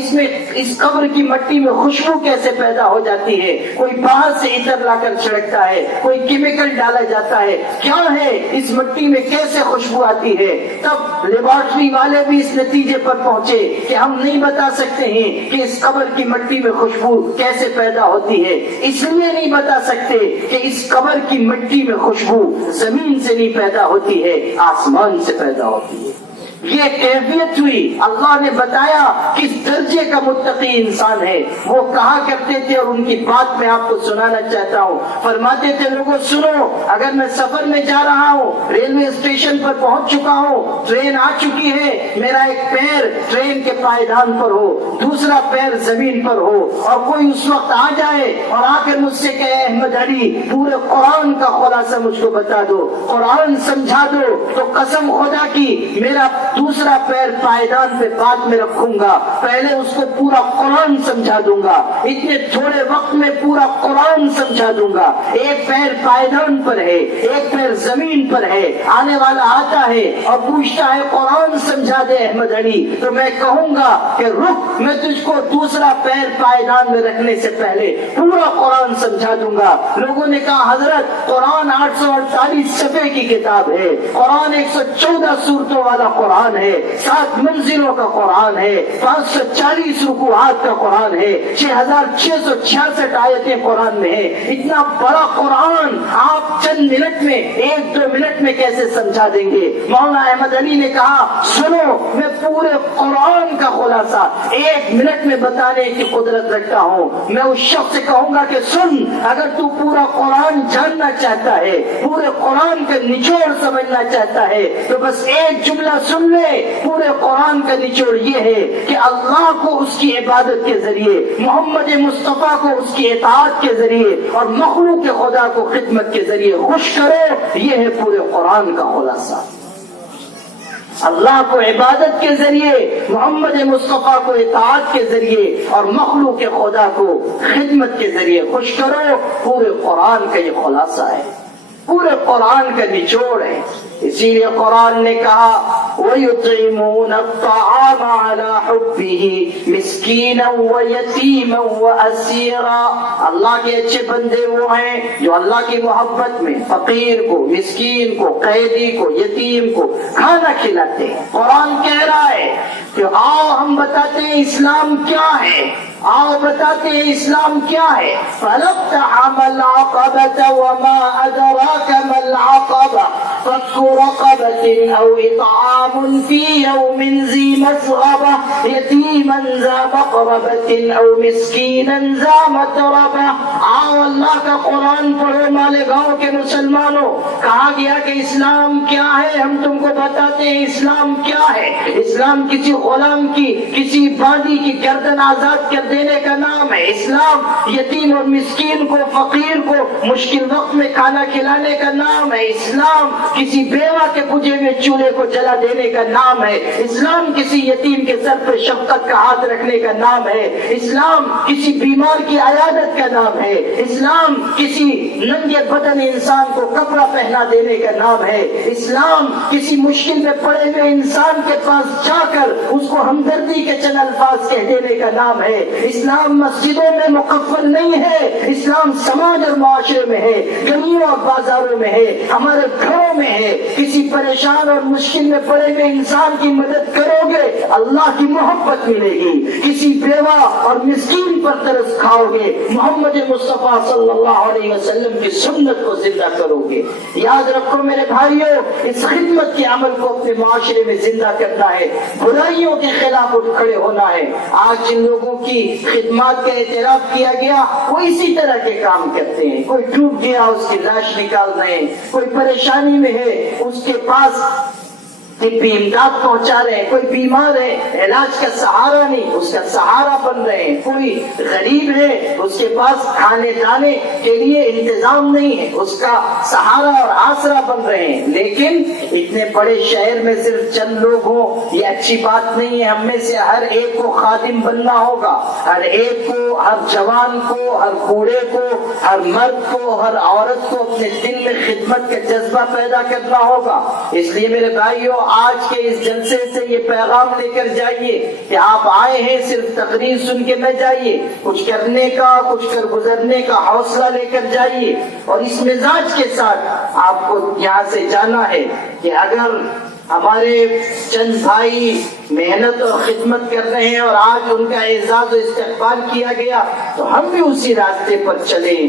اس قبر کی مٹی میں خوشبو کیسے پیدا ہو جاتی ہے. کوئی باہر سے عطر لا کر چھڑکتا ہے, کوئی کیمیکل ڈالا جاتا ہے, کیا ہے اس مٹی میں کیسے خوشبو آتی ہے. تب لیبارٹری والے بھی اس نتیجے پر پہنچے کہ ہم نہیں بتا سکتے ہیں کہ اس قبر کی مٹی میں خوشبو کیسے پیدا ہوتی ہے. اس لیے نہیں بتا سکتے کہ اس قبر کی مٹی میں خوشبو زمین سے نہیں پیدا ہوتی ہے, آسمان سے پیدا ہوتی ہے. یہ کیفیت ہوئی. اللہ نے بتایا کس درجے کا متقی انسان ہے. وہ کہا کرتے تھے اور ان کی بات میں آپ کو سنانا چاہتا ہوں. فرماتے تھے لوگوں سنو, اگر میں سفر میں جا رہا ہوں, ریلوے اسٹیشن پر پہنچ چکا ہوں, ٹرین آ چکی ہے, میرا ایک پیر ٹرین کے پائیدان پر ہو, دوسرا پیر زمین پر ہو, اور کوئی اس وقت آ جائے اور آ کر مجھ سے کہے احمد علی پورے قرآن کا خلاصہ مجھ کو بتا دو, قرآن سمجھا دو, تو قسم خدا کی میرا دوسرا پیر پائیدان پہ بعد میں رکھوں گا, پہلے اس کو پورا قرآن سمجھا دوں گا, اتنے تھوڑے وقت میں پورا قرآن سمجھا دوں گا. ایک پیر پائیدان پر ہے, ایک پیر زمین پر ہے, آنے والا آتا ہے اور پوچھتا ہے قرآن سمجھا دے احمد علی, تو میں کہوں گا کہ رک, میں تجھ کو دوسرا پیر پائیدان میں رکھنے سے پہلے پورا قرآن سمجھا دوں گا. لوگوں نے کہا حضرت قرآن 848 صفحے کی کتاب ہے, قرآن 114 سورتوں والا قرآن ہے, 7 منزلوں کا قرآن ہے, 540 رکوعات کا قرآن ہے, 6666 آیتیں قرآن میں ہیں. اتنا بڑا قرآن آپ چند منٹ میں, 1-2 منٹ میں کیسے سمجھا دیں گے؟ مولانا احمد علی نے کہا سنو, میں پورے قرآن کا خلاصہ 1 منٹ میں بتانے کی قدرت رکھتا ہوں. میں اس شخص سے کہوں گا کہ سن, اگر تو پورا قرآن جاننا چاہتا ہے, پورے قرآن کا نچوڑ سمجھنا چاہتا ہے, تو بس ایک جملہ سن لے. پورے قرآن کا نچوڑ یہ ہے کہ اللہ کو اس کی عبادت کے ذریعے, محمد مصطفیٰ کو اس کی اطاعت کے ذریعے اور مخلوق خدا کو خدمت کے ذریعے خوش کرو. یہ ہے پورے قرآن کا خلاصہ. اللہ کو عبادت کے ذریعے, محمد مصطفیٰ کو اطاعت کے ذریعے اور مخلوق خدا کو خدمت کے ذریعے خوش کرو. پورے قرآن کا یہ خلاصہ ہے, پورے قرآن کا نچوڑ ہے. اسی لیے قرآن نے کہا وَيُطْعِمُونَ الطَّعَامَ عَلَى حُبِّهِ مِسْكِينًا وَيَتِيمًا وَأَسِيرًا. اللہ کے اچھے بندے وہ ہیں جو اللہ کی محبت میں فقیر کو, مسکین کو, قیدی کو, یتیم کو کھانا کھلاتے ہیں. قرآن کہہ رہا ہے کہ آؤ ہم بتاتے ہیں اسلام کیا ہے, آؤ بتاتے ہیں اسلام کیا ہے. فَلَقْتَحَمَ الْعَقَبَةَ وَمَا أَدْرَاكَ مَا الْعَقَبَةُ. فك رقبة أو إطعام في يوم ذي مسغبة يتيما ذا مقربة أو مسكينا ذا متربة. آؤ اللہ کا قرآن پڑھو مالیگاؤں کے مسلمانوں. کہا گیا کہ اسلام کیا ہے؟ ہم تم کو بتاتے ہیں اسلام کیا ہے. اسلام کسی غلام کی، کسی باندی کی گردن آزاد کر دینے کا نام ہے. اسلام یتیم اور مسکین کو، فقیر کو مشکل وقت میں کھانا کھلانے کا نام ہے. اسلام کسی بیوہ کے بجھے میں چولہے کو جلا دینے کا نام ہے. اسلام کسی یتیم کے سر پہ شفقت کا ہاتھ رکھنے کا نام ہے. اسلام کسی بیمار کی عیادت کا نام ہے. اسلام کسی ننگے بدن انسان کو کپڑا پہنا دینے کا نام ہے. اسلام کسی مشکل میں پڑے ہوئے انسان کے پاس جا کر اس کو ہمدردی کے چند الفاظ کہہ دینے کا نام ہے. اسلام مسجدوں میں مکفل نہیں ہے. اسلام سماج اور معاشرے میں ہے، گلیوں اور بازاروں میں ہے، ہمارے گھروں میں ہے. کسی پریشان اور مشکل میں پڑے ہوئے انسان کی مدد کرو گے اللہ کی محبت ملے گی. کسی بیوہ اور مسکین پر ترس کھاؤ گے محمد مصطفیٰ صلی اللہ علیہ وسلم کی سنت کو زندہ کرو گے. یاد رکھو میرے بھائیوں، اس خدمت کے عمل کو اپنے معاشرے میں زندہ کرنا ہے، برائیوں کے خلاف اٹھ کھڑے ہونا ہے. آج جن لوگوں کی خدمات کا اعتراف کیا گیا وہ اسی طرح کے کام کرتے ہیں. کوئی ڈوب گیا اس کی لاش نکال رہے ہیں، کوئی پریشانی میں ہے اس کے پاس طبی امداد پہنچا رہے ہیں، کوئی بیمار ہے علاج کا سہارا نہیں اس کا سہارا بن رہے ہیں، کوئی غریب ہے اس کے پاس کھانے دانے کے لیے انتظام نہیں ہے اس کا سہارا اور آسرا بن رہے ہیں. لیکن اتنے بڑے شہر میں صرف چند لوگ ہوں یہ اچھی بات نہیں ہے. ہم میں سے ہر ایک کو خادم بننا ہوگا. ہر ایک کو، ہر جوان کو، ہر بوڑھے کو، ہر مرد کو، ہر عورت کو اپنے دل میں خدمت کا جذبہ پیدا کرنا ہوگا. اس لیے میرے بھائیوں، آج کے اس جلسے سے یہ پیغام لے کر جائیے کہ آپ آئے ہیں صرف تقریر سن کے نہ جائیے، کچھ کرنے کا، کچھ کر گزرنے کا حوصلہ لے کر جائیے. اور اس مزاج کے ساتھ آپ کو یہاں سے جانا ہے کہ اگر ہمارے چند بھائی محنت اور خدمت کر رہے ہیں اور آج ان کا اعزاز و استقبال کیا گیا تو ہم بھی اسی راستے پر چلیں.